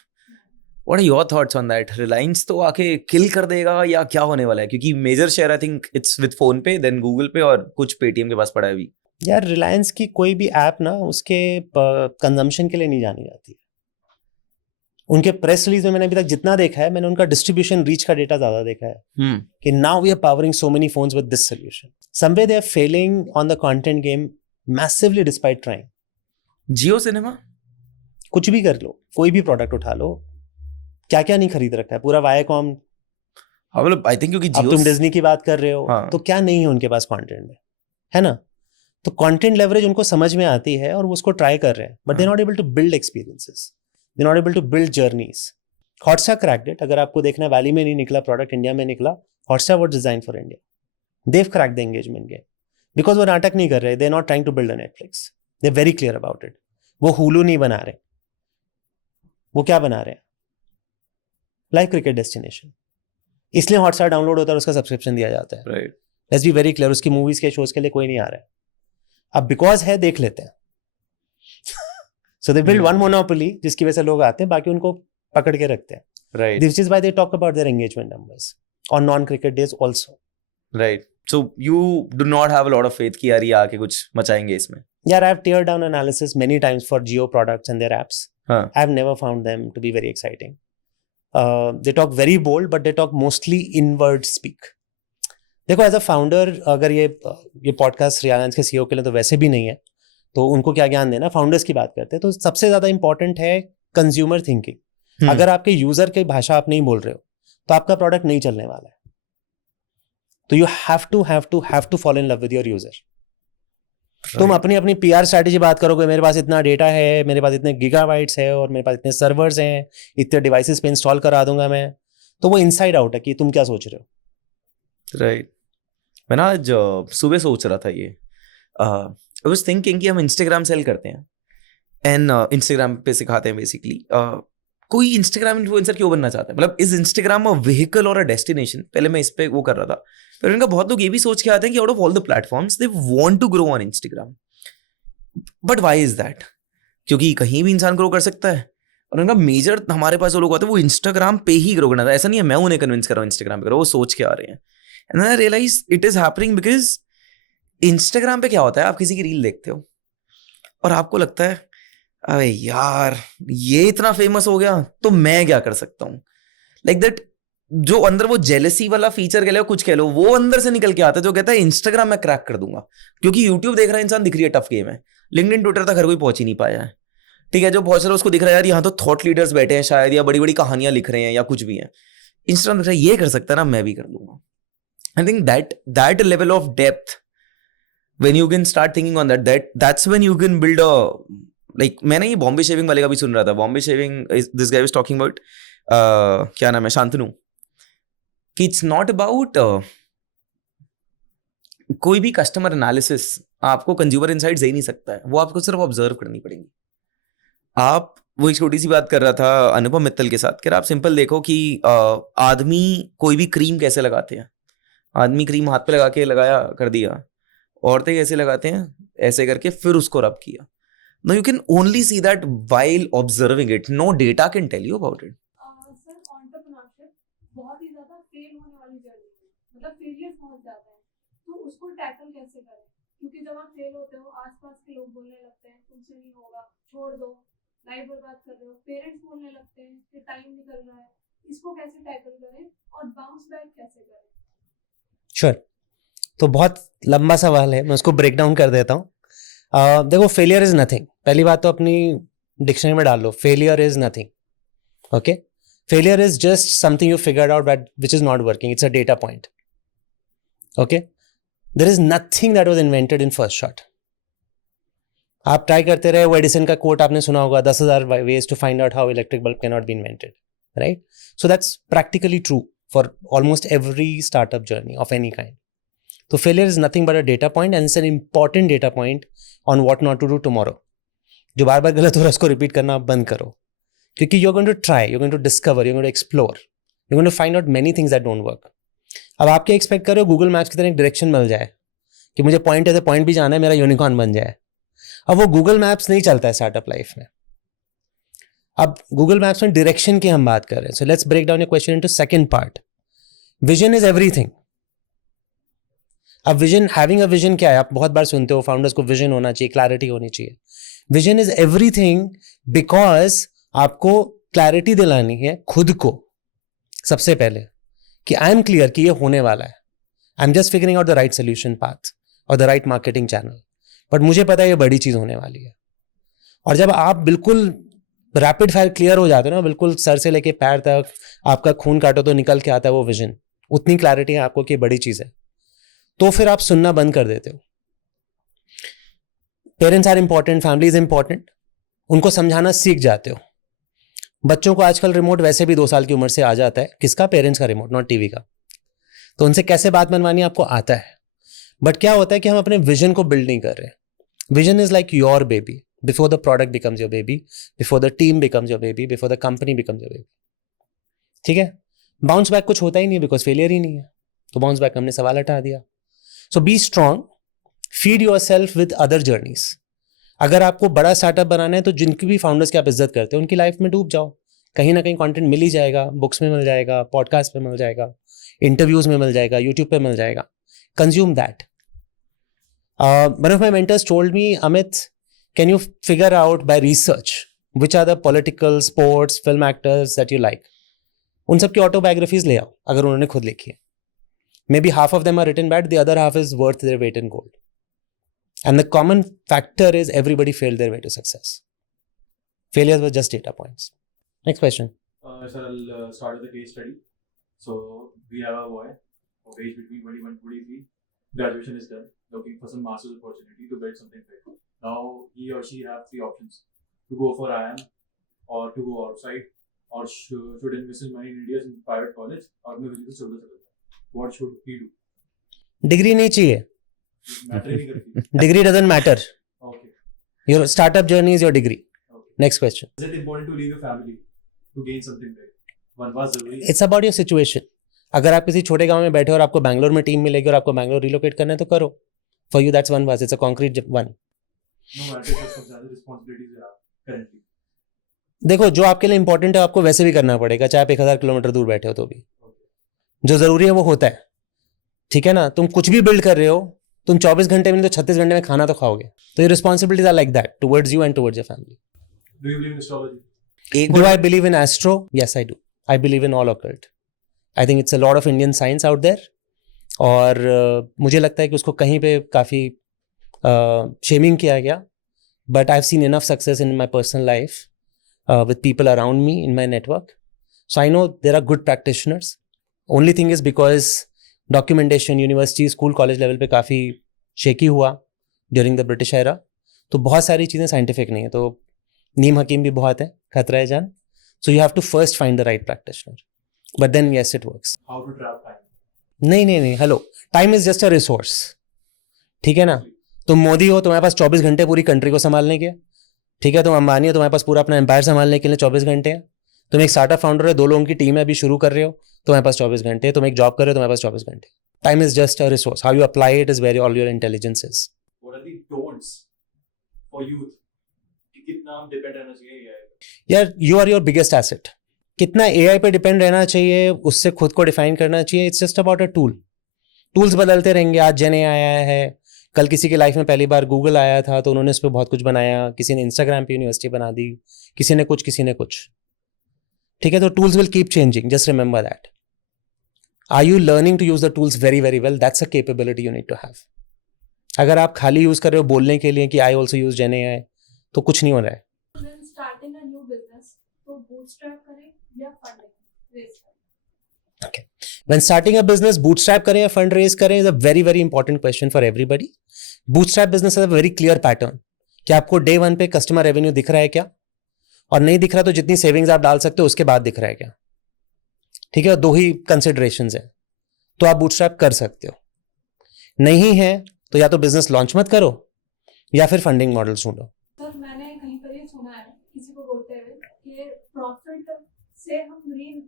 What are your thoughts on that? Reliance तो आके kill कर देगा या क्या होने वाला है? क्योंकि major share I think it's with PhonePe, then Google Pay और कुछ पेटीएम के पास पड़ा है अभी. यार रिलायंस की कोई भी ऐप ना उसके कंजम्पशन के लिए नहीं जानी जाती है. उनके प्रेस रिलीज में मैंने अभी तक जितना देखा है, मैंने उनका डिस्ट्रीब्यूशन रीच का डेटा ज्यादा देखा है कि now we are powering so many phones with this solution. Someway they are failing on the content game massively despite trying. Jio cinema कुछ भी कर लो, कोई भी प्रोडक्ट उठा लो, क्या क्या नहीं खरीद रखा है पूरा वायाकॉम. हाँ मतलब आई थिंक क्योंकि अब जियो तुम डिज्नी की बात कर रहे हो, हाँ. तो क्या नहीं है उनके पास कंटेंट में, है ना? तो कंटेंट लेवरेज उनको समझ में आती है और वो उसको ट्राई कर रहे हैं, but they not able to build experiences, they not able to build journeys. Hotstar cracked it. अगर आपको देखना है, वैली में नहीं निकला प्रोडक्ट, इंडिया में निकला. Hotstar was design for India. They cracked the engagement game because वो नाटक नहीं कर रहे. They are not trying to build a Netflix. They are very clear about it. वो हुलू नहीं बना रहे. वो क्या बना रहे हैं? Live cricket destination. इसलिए हॉटस्टार डाउनलोड होता है और उसका सब्सक्रिप्शन दिया जाता है. Right. Let's be very clear, उसकी मूवीज के शोज के लिए कोई नहीं आ रहा है. अब बिकॉज है देख लेते हैं. सो दे बिल्ड वन मोनोपोली जिसकी वजह से लोग आते हैं, बाकी उनको पकड़ के रखते हैं. Right. This is why they talk about their engagement numbers on non cricket days also. Right. So you do not have a lot of faith कि यार ये आके कुछ मचाएंगे इसमें. यार I have tear down analysis many times for Jio products and their apps. हाँ. I have never found them to be very exciting. They talk very bold, but they talk mostly inward speak. देखो as a founder, अगर ये podcast Reliance के CEO के लिए तो वैसे भी नहीं है, तो उनको क्या ज्ञान देना. फाउंडर्स की बात करते हैं तो सबसे ज्यादा इंपॉर्टेंट है कंज्यूमर थिंकिंग. अगर आपके यूजर की भाषा आप नहीं बोल रहे हो तो आपका प्रोडक्ट नहीं चलने वाला है. तो you have to fall in love with your user. तुम अपनी पीआर स्ट्रैटेजी बात करोगे, मेरे पास इतना डेटा है, मेरे पास इतने गीगाबाइट्स है और मेरे पास इतने सर्वर्स हैं, इतने डिवाइसेस पे इंस्टॉल करा दूंगा मैं. तो वो इनसाइड आउट है कि तुम क्या सोच रहे हो. राइट. मैं ना आज सुबह सोच रहा था ये, आई वाज थिंकिंग कि हम इंस्टाग्राम सेल करते हैं एंड इंस्टाग्राम पे सिखाते हैं बेसिकली. कोई इंस्टाग्राम इन्फ्लुएंसर क्यों बनना चाहता है? मतलब इज इंस्टाग्राम अ व्हीकल और अ डेस्टिनेशन? पहले मैं इस पे वो कर रहा था. फिर उनका बहुत लोग ये भी सोच के आते हैं कि out of all the platforms they want to grow on Instagram. But why is that? क्योंकि कहीं भी इंसान ग्रो कर सकता है. और उनका मेजर हमारे पास जो लोग आते हैं वो इंस्टाग्राम पे ही ग्रो करना था. ऐसा नहीं है मैं उन्हें कन्विंस कर रहा हूँ इंस्टाग्राम पे करो, वो सोच के आ रहे हैं. And I realize it is happening because Instagram पे क्या होता है, आप किसी की रील देखते हो और आपको लगता है अरे यार ये इतना फेमस हो गया तो मैं क्या कर सकता हूँ. लाइक दैट जो अंदर वो जेलसी वाला फीचर कह लो कुछ कह लो, वो अंदर से निकल के आता है जो कहता है इंस्टाग्राम में क्रैक कर दूंगा. क्योंकि यूट्यूब देख रहा है इंसान, दिख रही है टफ गेम है. लिंक्डइन ट्विटर तक हर कोई पहुंच ही नहीं पाया है. ठीक है, जो बहुत सारे उसको दिख रहा है यार यहाँ तो थॉट लीडर्स बैठे हैं शायद, या बड़ी बड़ी कहानियां लिख रहे हैं या कुछ भी है. इंस्टाग्राम दिख रहा है ये कर सकता है ना, मैं भी कर दूंगा. I think that level of depth when you can start thinking on that's when you can build a like. मैंने ये बॉम्बे शेविंग वाले का भी सुन रहा था. Bombay shaving this guy was talking about क्या नाम है, शांतनु, कि इट्स नॉट अबाउट कोई भी कस्टमर एनालिसिस आपको कंज्यूमर इनसाइट्स दे नहीं सकता है. वो आपको सिर्फ ऑब्जर्व करनी पड़ेंगी. आप वो एक छोटी सी बात कर रहा था अनुपम मित्तल के साथ कि आप सिंपल देखो कि आदमी कोई भी क्रीम कैसे लगाते हैं. आदमी क्रीम हाथ पे लगा के लगाया कर दिया, औरतें कैसे लगाते हैं ऐसे करके फिर उसको रब किया. No you can only see that while observing it. No data can tell you about it. Sir entrepreneurship बहुत ही ज्यादा फेल होने वाली जर्नी है. मतलब फेलियर पहुंच जाता है, तो उसको टैकल कैसे करें? क्योंकि जब आप फेल होते हो आसपास के लोग बोलने लगते हैं तुमसे नहीं होगा, छोड़ दो, लाइफ बर्बाद कर रहे हो. पेरेंट्स बोलने लगते हैं कि टाइम निकल रहा है. इसको कैसे टैकल करें और बाउंस बैक कैसे करें? श्योर. तो बहुत लंबा सवाल है, मैं उसको ब्रेक डाउन कर देता हूँ. देखो, फेलियर इज नथिंग. पहली बात तो अपनी डिक्शनरी में डाल लो, failure is nothing. Okay, failure is just something you figured out that which is not working. It's a data point. Okay, there is nothing that was invented in first shot. आप try करते रहे. वो Edison का coat आपने सुना होगा, 10,000 ways to find out how electric bulb cannot be invented, right? So that's practically true for almost every startup journey of any kind. So failure is nothing but a data point, and it's an important data point on what not to do tomorrow. जो बार बार गलत हो रहा है उसको repeat करना बंद करो, क्योंकि you're going to try, you're going to discover, you're going to explore, you're going to find out many things that don't work. अब आप क्या एक्सपेक्ट कर रहे हो? गूगल मैप्स की तरह एक डायरेक्शन मिल जाए कि मुझे पॉइंट ऐसे पॉइंट भी जाना है, मेरा यूनिकॉर्न बन जाए. अब वो गूगल मैप्स नहीं चलता है स्टार्टअप लाइफ में. अब गूगल मैप्स में डायरेक्शन की हम बात कर रहे हैं. So let's break down your question into second part. Vision is everything. अब विजन, हैविंग अ विजन क्या है? आप बहुत बार सुनते हो फाउंडर्स को विजन होना चाहिए, क्लैरिटी होनी चाहिए. विजन इज एवरीथिंग बिकॉज आपको क्लैरिटी दिलानी है खुद को सबसे पहले कि आई एम क्लियर कि ये होने वाला है. I am just figuring out the right solution path और the right marketing channel. But मुझे पता है ये बड़ी चीज होने वाली है. और जब आप बिल्कुल रैपिड फायर क्लियर हो जाते हो ना, बिल्कुल सर से लेके पैर तक आपका खून काटो तो निकल के आता है वो विजन, उतनी क्लैरिटी है आपको कि ये बड़ी चीज है, तो फिर आप सुनना बंद कर देते हो. Parents are important, family is important, उनको समझाना सीख जाते हो. बच्चों को आजकल रिमोट वैसे भी 2 साल की उम्र से आ जाता है. किसका? पेरेंट्स का रिमोट, नॉट टीवी का. तो उनसे कैसे बात मनवानी आपको आता है. बट क्या होता है कि हम अपने विजन को बिल्ड नहीं कर रहे. Vision is like your baby. Before the product becomes your baby, before the team becomes your baby, before the company becomes your baby. ठीक है. बाउंस बैक कुछ होता ही नहीं बिकॉज फेलियर ही नहीं है. तो बाउंस बैक हमने सवाल हटा दिया. So be strong, feed yourself with other journeys. अगर आपको बड़ा स्टार्टअप बनाना है तो जिनकी भी फाउंडर्स की आप इज्जत करते हो उनकी लाइफ में डूब जाओ. कहीं ना कहीं कंटेंट मिल ही जाएगा, बुक्स में मिल जाएगा, पॉडकास्ट पे मिल जाएगा, इंटरव्यूज में मिल जाएगा, यूट्यूब पे मिल जाएगा. Consume that. One of my mentors told me, Amit, can you figure out by research which are the political, sports, film actors that you like. उन सबकी ऑटोबायोग्राफीज ले आओ अगर उन्होंने खुद लिखी है. Maybe half of them are written bad, the other half is worth their weight in gold. And the common factor is everybody failed their way to success. Failures were just data points. Next question. Sir, I'll start with a case study. So, we have a boy of age between 21 and 23. Graduation is done, looking for some master's opportunity to build something big. Now, he or she have 3 options: to go for IIM, or to go outside, or should invest his money in India's private college, or अपने vision से चलता चलता. What should he do? Degree नहीं चाहिए. Matter ही नहीं करती. Degree doesn't matter. Okay. Your startup journey is your degree. Okay. Next question. Is it important to leave your family to gain something big? One was जरूरी. It's about your situation. अगर आप किसी छोटे गांव में बैठे हो और आपको बैंगलोर में टीम मिलेगी और आपको बैंगलोर रिलोकेट करना है तो करो. For you that's one was. It's a concrete one. No matter what circumstances, responsibilities you have currently. देखो, जो आपके लिए इंपॉर्टेंट है आपको वैसे भी करना पड़ेगा, चाहे आप 1000 किलोमीटर दूर बैठे हो तो भी. जो जरूरी है वो होता है. ठीक है ना. तुम कुछ भी बिल्ड कर रहे हो, तुम 24 घंटे में तो 36 घंटे में खाना तो खाओगे. तो ये responsibilities are like that towards you and towards your family. Do you believe in astrology? Do I believe in astro? Yes, I do. I believe in all occult. I think it's a lot of Indian science out there. और मुझे लगता है कि उसको कहीं पे काफ़ी shaming किया गया. But I've seen enough success in my personal life with people around me in my network. So I know there are good practitioners. Only thing is because documentation university, school, college level पे काफ़ी shaky हुआ during the British era. तो बहुत सारी चीज़ें scientific नहीं है. तो नीम हकीम भी बहुत है, खतरा है जान. So you have to first find the right practitioner, but then yes it works. How to trap time? नहीं, hello, time is just a resource. ठीक है ना. तुम मोदी हो, तुम्हारे पास 24 घंटे पूरी कंट्री को संभालने के. ठीक है. तुम अंबानी हो, तुम्हारे पास पूरा अपना एम्पायर संभालने के लिए 24 घंटे हैं. तुम एक स्टार्टअप फाउंडर है, 2 लोगों की टीम है, अभी शुरू कर रहे हो, तुम्हारे पास 24 घंटे. तुम एक जॉब कर रहे हो, तुम्हारे पास 24 घंटे. Time is just a resource. How you apply it is very all your intelligence is. What are the don'ts for youth? कि कितना हम डिपेंड रहना चाहिए AI पे? यार, you are your biggest asset. कितना AI पे डिपेंड रहना चाहिए, उससे खुद को डिफाइन करना चाहिए. It's just about a tool. Tools बदलते रहेंगे. आज जेन AI आया है, कल किसी की लाइफ में पहली बार गूगल आया था तो उन्होंने उस पर बहुत कुछ बनाया. किसी ने इंस्टाग्राम पे यूनिवर्सिटी बना दी, किसी ने कुछ. ठीक है. तो tools will keep changing. Just remember that. Are you learning to use the tools very, very well? That's a capability you need to have. अगर आप खाली यूज कर रहे हो बोलने के लिए कि I also use Gen AI, तो कुछ नहीं हो रहा है. When starting a new business, तो bootstrap करें या funding raise करें? Okay. When starting a business, bootstrap करें या fund raise करें is a very, very important question for everybody. Bootstrap business has a very clear pattern. कि आपको day 1 पे customer revenue दिख रहा है क्या, और नहीं दिख रहा तो जितनी सेविंग्स आप डाल सकते हो उसके बाद दिख रहा है क्या. ठीक है. 2 ही कंसिडरेशंस हैं. तो आप बूटस्ट्रैप कर सकते हो. नहीं है तो या तो बिजनेस लॉन्च मत करो या फिर फंडिंग मॉडल ढूंढो. सर, मैंने कहीं पर ये सुना है किसी को बोलते हुए कि प्रॉफिट से हम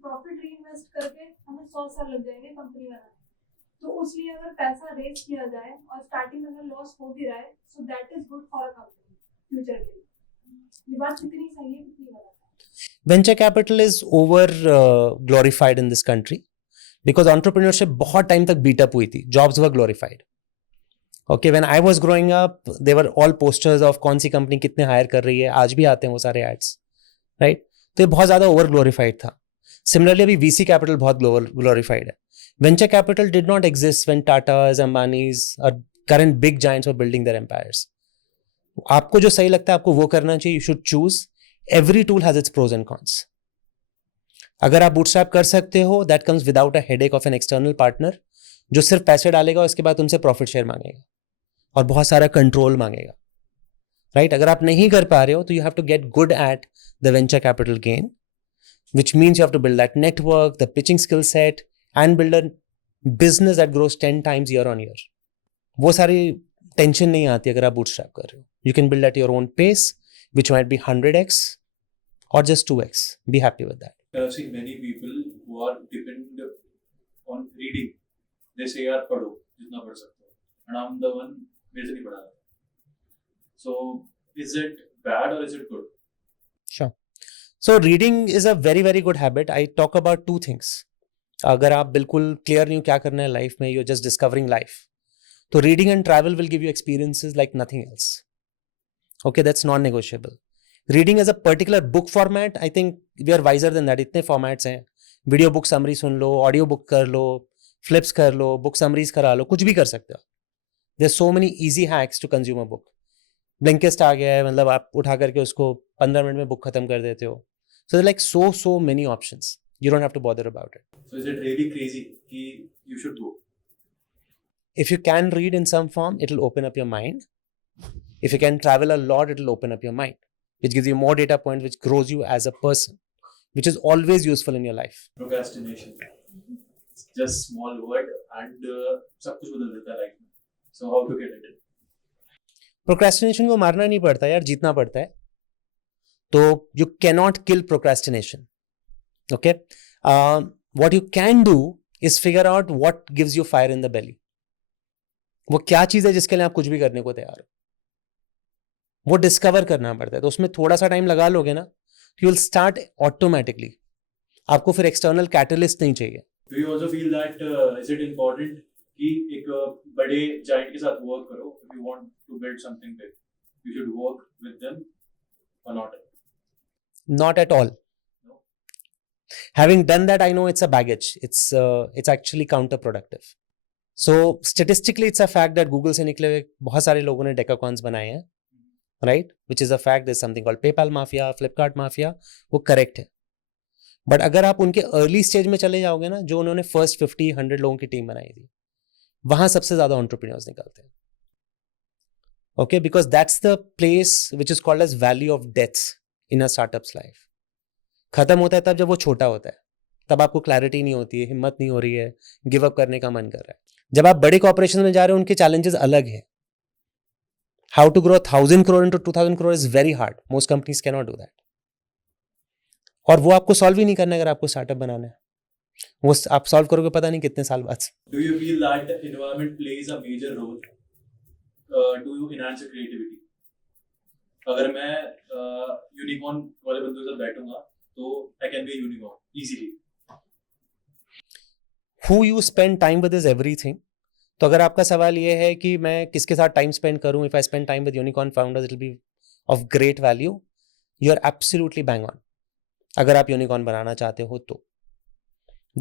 प्रॉफिट रीइन्वेस्ट करके हमें 100 साल लग जाएंगे कंपनी बनाने. तो उसलिए अगर पैसा रेज किया जाए और स्टार्टिंग में अगर लॉस हो भी रहा है, so that is good for a company future के लिए. ये बात कितनी सही है, कितनी गलत है? Venture capital is over glorified in this country because entrepreneurship बहुत time तक beat up हुई थी. Jobs were glorified. Okay, when I was growing up, they were all posters of कौन सी कंपनी कितने हायर कर रही है. आज भी आते हैं वो सारे एड्स, राइट? तो ये बहुत ज़्यादा ओवर ग्लोरीफाइड था. सिमिलरली अभी VC कैपिटल बहुत ग्लोरीफाइड है. Venture capital did not exist when Tatas, Ambanis और current big giants were building their empires. आपको जो सही लगता है आपको वो करना चाहिए. You should choose. Every tool has its pros and cons. अगर आप बूटस्ट्रैप कर सकते हो, that comes without a headache of an external partner जो सिर्फ पैसे डालेगा और उसके बाद तुमसे प्रॉफिट शेयर मांगेगा और बहुत सारा कंट्रोल मांगेगा, राइट? अगर आप नहीं कर पा रहे हो तो you have to get good at the venture capital game, which means you have to build that network, the pitching skill set, and build a business that grows 10 times year on year. वो सारी tension नहीं आती अगर आप bootstrap कर रहे हो. You can build at your own pace, which might be 100x or just 2x. Be happy with that. I've seen many people who are dependent on reading. They say यार पढ़ो जितना पढ़ सकते हो, and I'm the one मेरे से नहीं पढ़ा. So is it bad or is it good? Sure. So reading is a very very good habit. I talk about two things. अगर आप बिल्कुल क्लियर नहीं हो क्या करना है लाइफ में, you're just discovering life, तो reading and travel will give you experiences like nothing else. Okay, that's non-negotiable. Reading as a particular book format, I think we are wiser than that. इतने formats हैं. Video book summary सुन लो, audio book कर लो, flips कर लो, book summaries करा लो, कुछ भी कर सकते हो. There's so many easy hacks to consume a book. Blinkist आ गया है, मतलब आप उठा करके उसको 15 मिनट में बुक खत्म कर देते हो. So there are like so many options. You don't have to bother about it. So is it really crazy कि you should go? If you can read in some form, it'll open up your mind. If you can travel a lot, it'll open up your mind, which gives you more data points, which grows you as a person, which is always useful in your life. Procrastination. It's just small word and सब कुछ बदल देता है life में. So how to get it? Procrastination को मारना नहीं पड़ता यार, जीतना पड़ता है. तो you cannot kill procrastination. Okay? What you can do is figure out what gives you fire in the belly. वो क्या चीज़ है जिसके लिए आप कुछ भी करने को तैयार हो, वो डिस्कवर करना पड़ता है. तो उसमें थोड़ा सा टाइम लगा लोगे ना, you will start automatically. आपको फिर एक्सटर्नल कैटलिस्ट नहीं चाहिए. Do you also feel that is it important कि एक बड़े giant के साथ work करो if you want to build something big? You should work with them or not? Not at all. No. Having done that, I know it's a baggage. It's actually counterproductive. So statistically, it's a fact that Google से निकले हुए बहुत सारे लोगों ने decacons बनाए हैं, right? Which is a fact. There's something called PayPal mafia, Flipkart mafia. वो correct है. But अगर आप उनके early stage में चले जाओगे ना, जो उन्होंने first 50-100 लोगों की टीम बनाई थी, वहाँ सबसे ज़्यादा entrepreneurs निकलते हैं. Okay, because that's the place which is called as valley of death in a startup's life. खत्म होता है तब जब वो छोटा होता है, तब आपको क्लैरिटी नहीं होती है, हिम्मत नहीं हो रही है, गिव अप करने का मन कर रहा है. जब आप बड़े कॉर्पोरेशन में जा रहे हो, उनके चैलेंजेस अलग हैं. How to grow 1000 crore into 2000 crore is very hard. Most companies can not do that. और वो आपको सॉल्व ही नहीं करना है अगर आपको स्टार्टअप बनाना है. वो आप सॉल्व करोगे पता नहीं कितने साल बाद. Do you feel that environment plays a major role to enhance your creativity? अगर मैं यूनिकॉर्न वाले बंदों के साथ बैठूंगा तो I can be a unicorn easily. Who you spend time with is everything. तो अगर आपका सवाल ये है कि मैं किसके साथ टाइम स्पेंड करूं, if I spend time with unicorn founders it will be of great value. You are absolutely bang on. अगर आप यूनिकॉर्न बनाना चाहते हो तो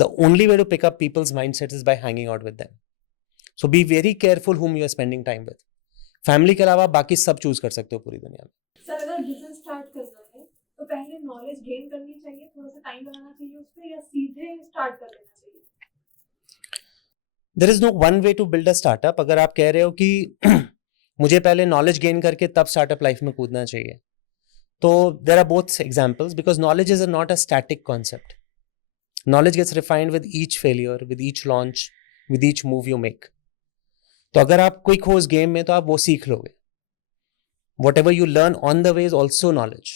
the only way to pick up people's mindsets is by hanging out with them. So be very careful whom you are spending time with. Family के अलावा बाकी सब choose कर सकते हो पूरी दुनिया में. सर अगर बिजनेस स्टार्ट करना है तो पहले नॉलेज गेन करनी चाहिए, थोड़ा सा टाइम लगाना चाहिए उस पर, या सीधे स्टार्ट कर लेना चाहिए? There is no one way to build a startup. अगर आप कह रहे हो कि मुझे पहले नॉलेज गेन करके तब स्टार्टअप लाइफ में कूदना चाहिए, तो there are both examples because knowledge is not a static concept. Knowledge gets refined with each failure, with each launch, with each move you make. तो अगर आप क्विक हो उस गेम में तो आप वो सीख लोगे. Whatever you learn on the way is also knowledge.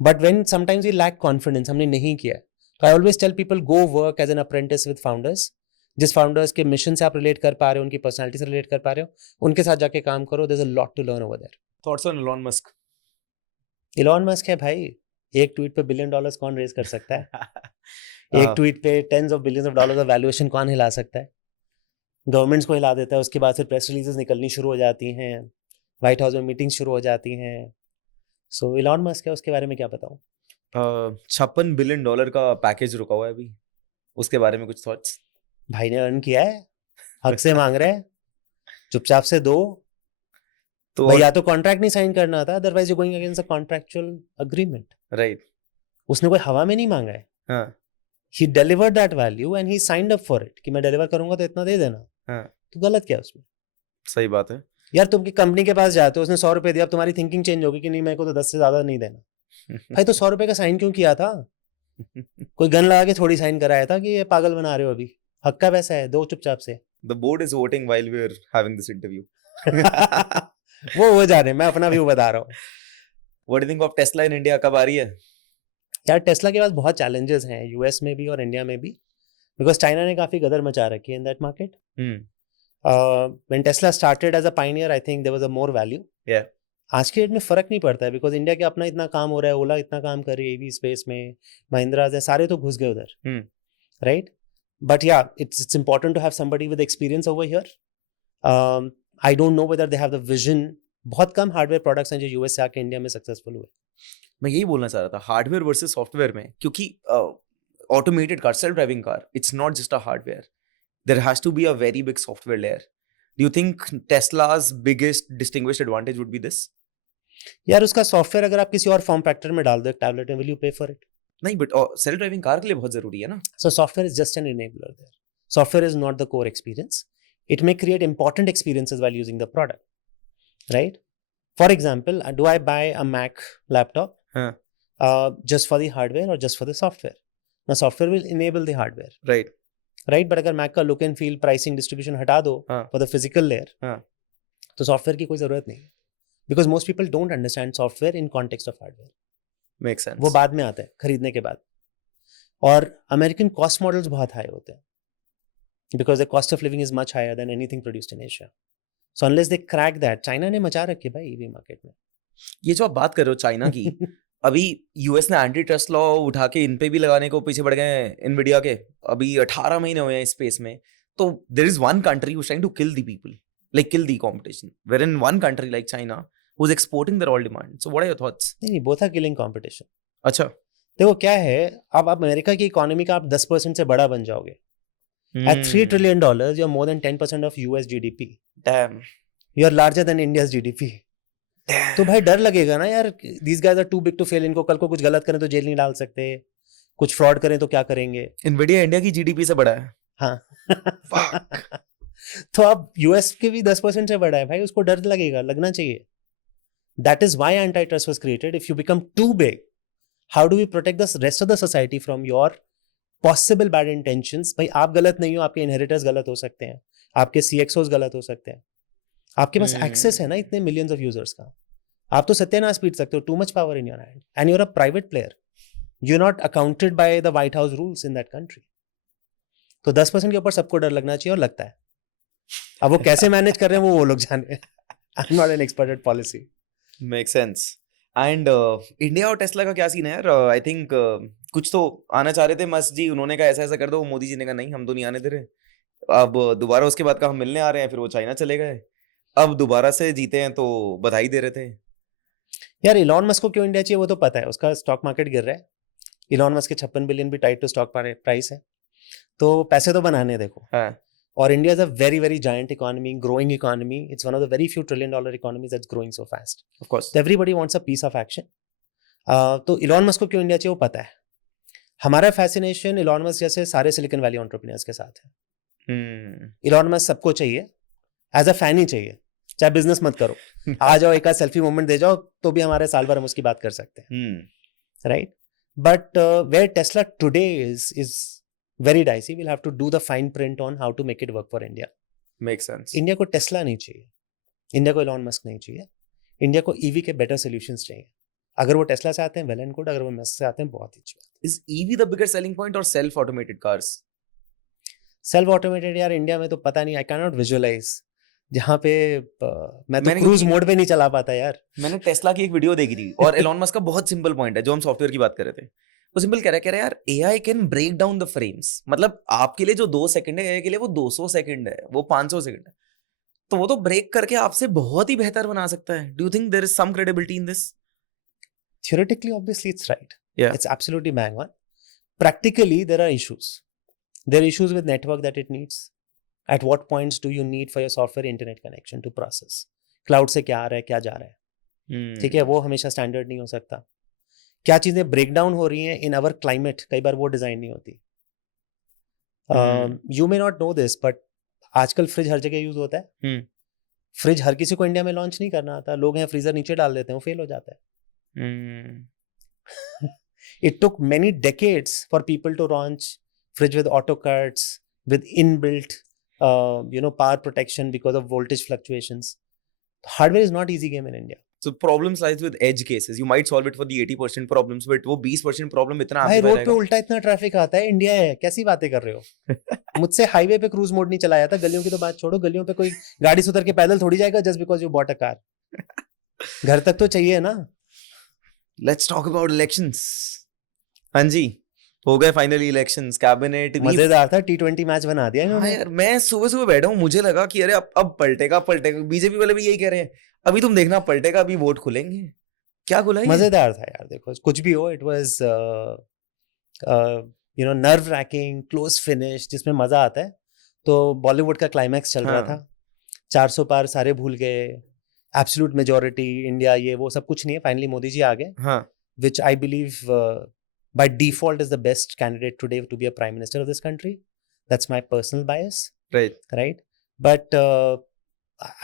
But when sometimes we lack confidence, हमने नहीं किया है, तो I always tell people go work as an apprentice with founders. जिस founders के मिशन से आप रिलेट कर पा रहे हो, उनकी पर्सनालिटी से रिलेट कर पा रहे हो, उनके साथ जाके काम करो. There's a lot to learn over there. Thoughts on Elon Musk? Elon Musk है भाई, एक ट्वीट पे $1 बिलियन कौन रेज कर सकता है? एक ट्वीट पे tens of billions of dollars of valuation कौन हिला सकता है? गवर्नमेंट्स को हिला देता है, उसके बाद फिर प्रेस रिलीजेस निकलनी शुरू हो जाती हैं, व्हाइट हाउस में मीटिंग्स शुरू हो जाती हैं. सो इलॉन मस्क है, उसके बारे में क्या बताऊं? $56 बिलियन का पैकेज रुका हुआ है अभी, उसके बारे में कुछ थॉट्स? भाई ने अर्न किया है, हक से मांग रहे हैं, चुपचाप से दो. तो भाई या तो कॉन्ट्रैक्ट नहीं साइन करना था, otherwise you going against a contractual agreement. Right. उसने कोई हवा में नहीं मांगा है. हाँ. He delivered that value and he signed up for it कि मैं डिलीवर करूंगा तो इतना दे देना. हाँ. तो गलत क्या है उसमें? सही बात है. यार तुम की कंपनी के पास जाते हो, उसने $100 दिया, अब तुम्हारी थिंकिंग चेंज होगी कि नहीं मेरे को तो 10 से ज्यादा नहीं देना. भाई तो $100 का साइन क्यों किया था? कोई गन लगा के थोड़ी साइन कराया था कि ये पागल बना रहे हो. अभी हक का पैसा है, दो चुपचाप से. The board is voting while we are having this interview. वो जा रहे, मैं अपना व्यू बता रहा हूँ. What do you think of Tesla in India? कब आ रही है? यार टेस्ला के पास बहुत चैलेंजेस हैं, यूएस में भी और इंडिया में भी, बिकॉज चाइना ने काफी गदर मचा रखी है in that market. When Tesla started as a pioneer, I think there was a more value. Yeah. आज के डेट में फर्क नहीं पड़ता है, बिकॉज इंडिया के अपना इतना काम हो रहा है, ओला इतना काम कर रही है ईवी स्पेस में, महिंद्रा है, सारे तो घुस गए उधर. Right. But yeah it's important to have somebody with experience over here. I don't know whether they have the vision. बहुत कम हार्डवेयर प्रोडक्ट्स हैं जो यूएस से आके इंडिया में सक्सेसफुल हुए. मैं यही बोलना चाह रहा था, हार्डवेयर वर्सेस सॉफ्टवेयर में, क्योंकि automated car, self driving car, it's not just a hardware, there has to be a very big software layer. Do you think Tesla's biggest distinguished advantage would be this? यार उसका software अगर आप किसी और form factor में डाल दो, एक टैबलेट में, विल यू पे फॉर इट? नहीं, बट सेल्फ ड्राइविंग कार के लिए बहुत जरूरी है ना. So software is just an enabler there. Software is not the core experience. It may create important experiences while using the product, right? For example, do I buy a Mac laptop just for the hardware or just for the software? Now, software will enable the hardware, Right. right? But अगर Mac का look and feel, pricing, distribution हटा दो for the physical layer, तो software की कोई जरूरत नहीं है. Because most people don't understand software in context of hardware. Makes sense. वो बाद में आता है खरीदने के बाद. और अमेरिकन कॉस्ट मॉडल्स बहुत हाई होते हैं, because the cost of living is much higher than anything produced in Asia. So unless they crack that, China ने मचा रखी है भाई ईवी मार्केट में. ये जो आप बात कर रहे हो चाइना की, अभी यूएस ने एंटी ट्रस्ट लॉ उठा के इन पे भी लगाने को पीछे बढ़ गए हैं, इनविडिया के. अभी 18 महीने हुए हैं इस स्पेस में. तो there is one country who is trying to kill the people, like kill the competition, where in one country like China who is exporting their all demand. So what are your thoughts? नहीं, both are killing competition. अच्छा. देखो क्या है, अब आप America की economy का आप 10% से बड़ा बन जाओगे. At $3 trillion, you're more than 10% of US GDP. Damn. You're larger than India's GDP. Damn. तो भाई डर लगेगा ना यार, these guys are too big to fail. इनको कल को कुछ गलत करें तो जेल नहीं डाल सकते, कुछ फ्रॉड करें तो क्या करेंगे. Nvidia इंडिया की जीडीपी से बड़ा है. हाँ. तो अब यूएस के भी 10% से बड़ा है भाई, उसको डर लगेगा, लगना चाहिए. That is why antitrust was created. If you become too big, how do we protect the rest of the society from your possible bad intentions? भाई आप गलत नहीं हो, आपके inheritors गलत हो सकते हैं, आपके CXOs गलत हो सकते हैं, आपके पास access है ना इतने millions of users का, आप तो सत्यानाश पीट सकते हो. Too much power in your hand, and you're a private player. You're not accounted by the White House rules in that country. तो 10% के ऊपर सबको डर लगना चाहिए, और लगता है. अब वो कैसे मैनेज कर रहे हैं वो लोग जाने. I'm not an expert at policy. Make sense. And India और टेस्ला का क्या सीन है यार? आई थिंक कुछ तो आना चाह रहे थे मस्त जी, उन्होंने कहा ऐसा ऐसा कर दो, मोदी जी ने कहा नहीं हम तो नहीं आने दे रहे. अब दोबारा उसके बाद का हम मिलने आ रहे हैं, फिर वो चाइना चले गए, अब दोबारा से जीते हैं तो बधाई दे रहे थे. यार इलॉन मस्क को क्यों इंडिया चाहिए वो तो पता है, उसका स्टॉक मार्केट गिर रहा है. इलॉन मस्क के 56 बिलियन भी टाइट टू स्टॉक प्राइस है, तो पैसे तो बनाने देखो. हाँ. और India is a very very giant economy, growing economy. It's one of the very few $1 trillion economies that's growing so fast. Of course everybody wants a piece of action. तो Elon Musk को क्यों India चाहिए वो पता है. हमारा fascination Elon Musk जैसे सारे सिलिकॉन वैली एंटरप्रेन्योर्स के साथ है. इलॉन मस्क सबको चाहिए, एज अ फैन ही चाहिए, चाहे बिजनेस मत करो. आ जाओ एक सेल्फी मोमेंट दे जाओ तो भी हमारे साल भर हम उसकी बात कर सकते हैं. Right. But where Tesla today is very dicey. We'll have to do the fine print on how to make it work for India. Makes sense. India को टेस्ला नहीं चाहिए, इंडिया को इलॉन मस्क नहीं चाहिए, इंडिया को EV के better solutions चाहिए. अगर वो टेस्ला से आते हैं वेल एंड गुड, अगर वो मस्क से आते हैं बहुत अच्छी बात. Is EV the bigger selling point or self-automated cars? Self automated यार इंडिया में तो पता नहीं, आई कैन नॉट विजुअलाइज जहाँ पे मैं तो मैंने क्रूज क्योंकि- मोड पे नहीं चला पाता यार. मैंने टेस्ला की एक वीडियो देखी थी और एलॉन मस्क का बहुत सिंपल पॉइंट है जो हम सॉफ्टवेयर की बात कर रहे थे. वो सिंपल कह रहा है यार AI can break down the frames. मतलब आपके लिए जो 2 सेकंड है एआई के लिए वो 200 सेकंड है, वो 500 सेकंड है. तो वो तो ब्रेक करके आपसे बहुत ही बेहतर बना सकता है. Do you think there is some credibility in this? Theoretically, obviously, it's right. Yeah. It's absolutely bang on. Practically, there are issues. There are issues with network that it needs. At what points do you need for your software internet connection to process? Cloud से क्या आ रहा है, क्या जा रहा है, ठीक है, वो हमेशा स्टैंडर्ड नहीं हो सकता. क्या चीज़ें ब्रेक डाउन हो रही हैं इन अवर क्लाइमेट, कई बार वो डिज़ाइन नहीं होती. You may not know this but आजकल फ्रिज हर जगह यूज होता है. फ्रिज हर किसी को इंडिया में लॉन्च नहीं करना आता. लोग हैं फ्रीजर नीचे डाल देते हैं, वो फेल हो जाता है. It took many decades for people to launch fridge with auto cuts, with inbuilt power protection because of voltage fluctuations. Hardware is not easy game in India. So problem lies with edge cases. You might solve it for the 80% problems, but वो 20% problem इतना भाई amplified road पे रहेगा. उल्टा इतना traffic आता है, India है, कैसी बातें कर रहे हो. मुझसे हाईवे पे क्रूज मोड नहीं चलाया था. गलियों की तो बात छोड़ो, गलियों पे कोई गाड़ी से उतर के पैदल थोड़ी जाएगा just because you bought a car. घर तक तो चाहिए ना. Let's talk about elections. हाँ जी, हो गए फाइनली इलेक्शंस. कैबिनेट भी मजेदार था. T20 मैच बना दिया हाँ इन्होंने. यार, मैं सुबह सुबह बैठा हूँ, मुझे लगा कि अरे अब पलटेगा. बीजेपी वाले भी यही कह रहे हैं, अभी तुम देखना पलटेगा, अभी वोट खुलेंगे. क्या खुला ये? मजेदार था यार. देखो कुछ भी हो, it was nerve ranking close finish जिसमें मजा आता है. तो बॉलीवुड का क्लाइमैक्स चल रहा हाँ. था. 400 पार सारे भूल गए. एब्सोल्यूट मेजोरिटी इंडिया, ये वो सब कुछ नहीं है. फाइनली मोदी जी आ गए, हाँ. which I believe by default is the best candidate today to be a prime minister of this country. That's my personal bias, Right. right? But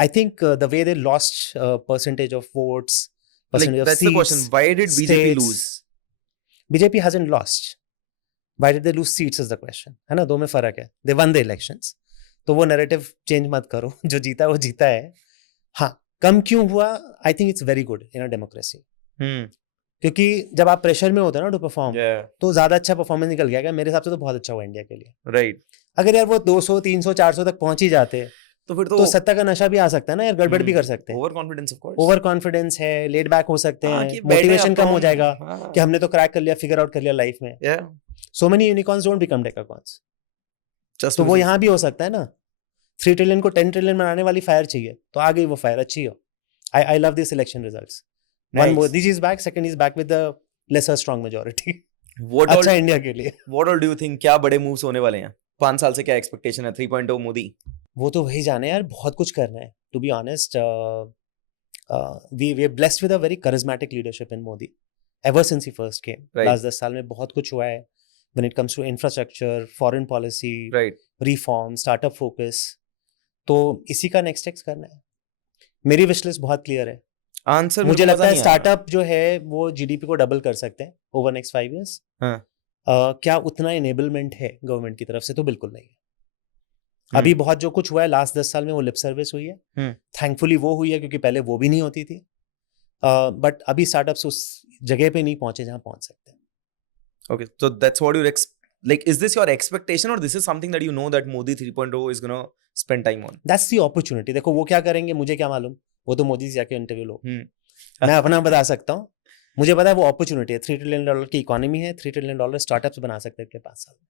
I think the way they lost percentage of votes, Like percentage of that's seats, the question. Why did BJP states, lose? BJP hasn't lost. Why did they lose seats is the question. है ना, दो में फर्क है. They won the elections. तो वो narrative change मत करो. जो जीता है वो जीता है. हाँ, कम क्यों हुआ? I think it's very good in a democracy. क्योंकि जब आप प्रेशर में होते हैं ना टू परफॉर्म, Yeah. तो ज्यादा अच्छा परफॉर्मेंस निकल गया. मेरे हिसाब से तो बहुत अच्छा हुआ इंडिया के लिए. Right. अगर यार वो 200 300 400 तक पहुंच ही जाते तो फिर तो सत्ता का नशा भी आ सकता है ना यार. गड़बड़ भी कर सकते हैं. Over confidence of course. Over confidence है, लेट बैक हो सकते हाँ, हैं, कि बैठे मोटिवेशन अब कम तो हो हम- जाएगा हाँ. कि हमने तो क्रैक कर लिया, फिगर आउट कर लिया लाइफ में. Yeah. So many unicorns don't become decacorns. Just तो वो because- यहाँ भी हो सकता है ना. 3 ट्रिलियन को 10 ट्रिलियन बनाने वाली फायर चाहिए, तो आ गई वो फायर, अच्छी हो. I love this election results. One Nice. Modi ji is back, second is back with the lesser strong majority. What all अच्छा इंडिया के लिए. What all do you think? क्या बड़े मूव्स होने वाले हैं? 5 साल से क्या एक्सपेक्टेशन है? 3.0 मोदी. वो तो वही जाने यार, बहुत कुछ करना है. To be honest, we are blessed with a very charismatic leadership in Modi ever since he first came. Right. Last 10 साल में बहुत कुछ हुआ है. When it comes to infrastructure, foreign policy, Right. Reform, startup focus, तो इसी का नेक्स्ट स्टेप्स करना है. मेरी विश लिस्ट बहुत क्लियर है. आंसर मुझे लगता है स्टार्टअप जो है वो जीडीपी को डबल कर सकते हैं ओवर नेक्स्ट 5 इयर्स. हाँ. क्या उतना इनेबलमेंट है गवर्नमेंट की तरफ से? तो बिल्कुल नहीं है. अभी बहुत जो कुछ हुआ है लास्ट 10 साल में वो लिप सर्विस हुई है. थैंकफुली वो हुई है क्योंकि पहले वो भी नहीं होती थी. बट अभी स्टार्टअप्स उस जगह पे नहीं पहुंचे जहां पहुंच सकते हैं. Okay, so that's what you're like. Is this your expectation or this is something that you know that Modi 3.0 is gonna spend time on? That's the opportunity. देखो वो क्या करेंगे मुझे क्या मालूम, वो तो मोदी से जाके इंटरव्यू लो. मैं अपना बता सकता हूँ. मुझे पता है वो अपॉर्चुनिटी है. $3 ट्रिलियन की इकोनॉमी है. $3 ट्रिलियन स्टार्टअप्स बना सकते हैं 5 साल में.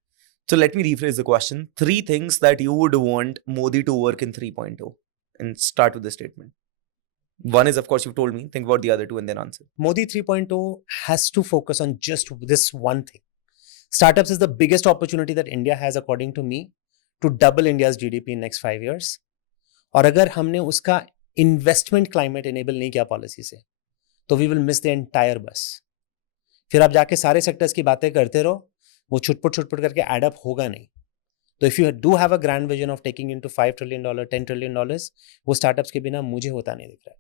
So let me rephrase the question. 3 things that you would want Modi to work in 3.0 and start with the statement. One is, of course, you've told me. Think about the other two and then answer. Modi 3.0 has to focus on just this one thing. Startups is the biggest opportunity that India has, according to me, to double India's GDP in next 5 years. और अगर हमने उसका investment climate enable नहीं किया policy से, तो we will miss the entire bus. फिर आप जाके सारे सेक्टर्स की बातें करते रहो, वो छुटपुट करके एडअप होगा नहीं. तो if you do have a grand vision of taking into $5 trillion $10 trillion, वो स्टार्टअप्स के बिना मुझे होता नहीं दिख रहा है.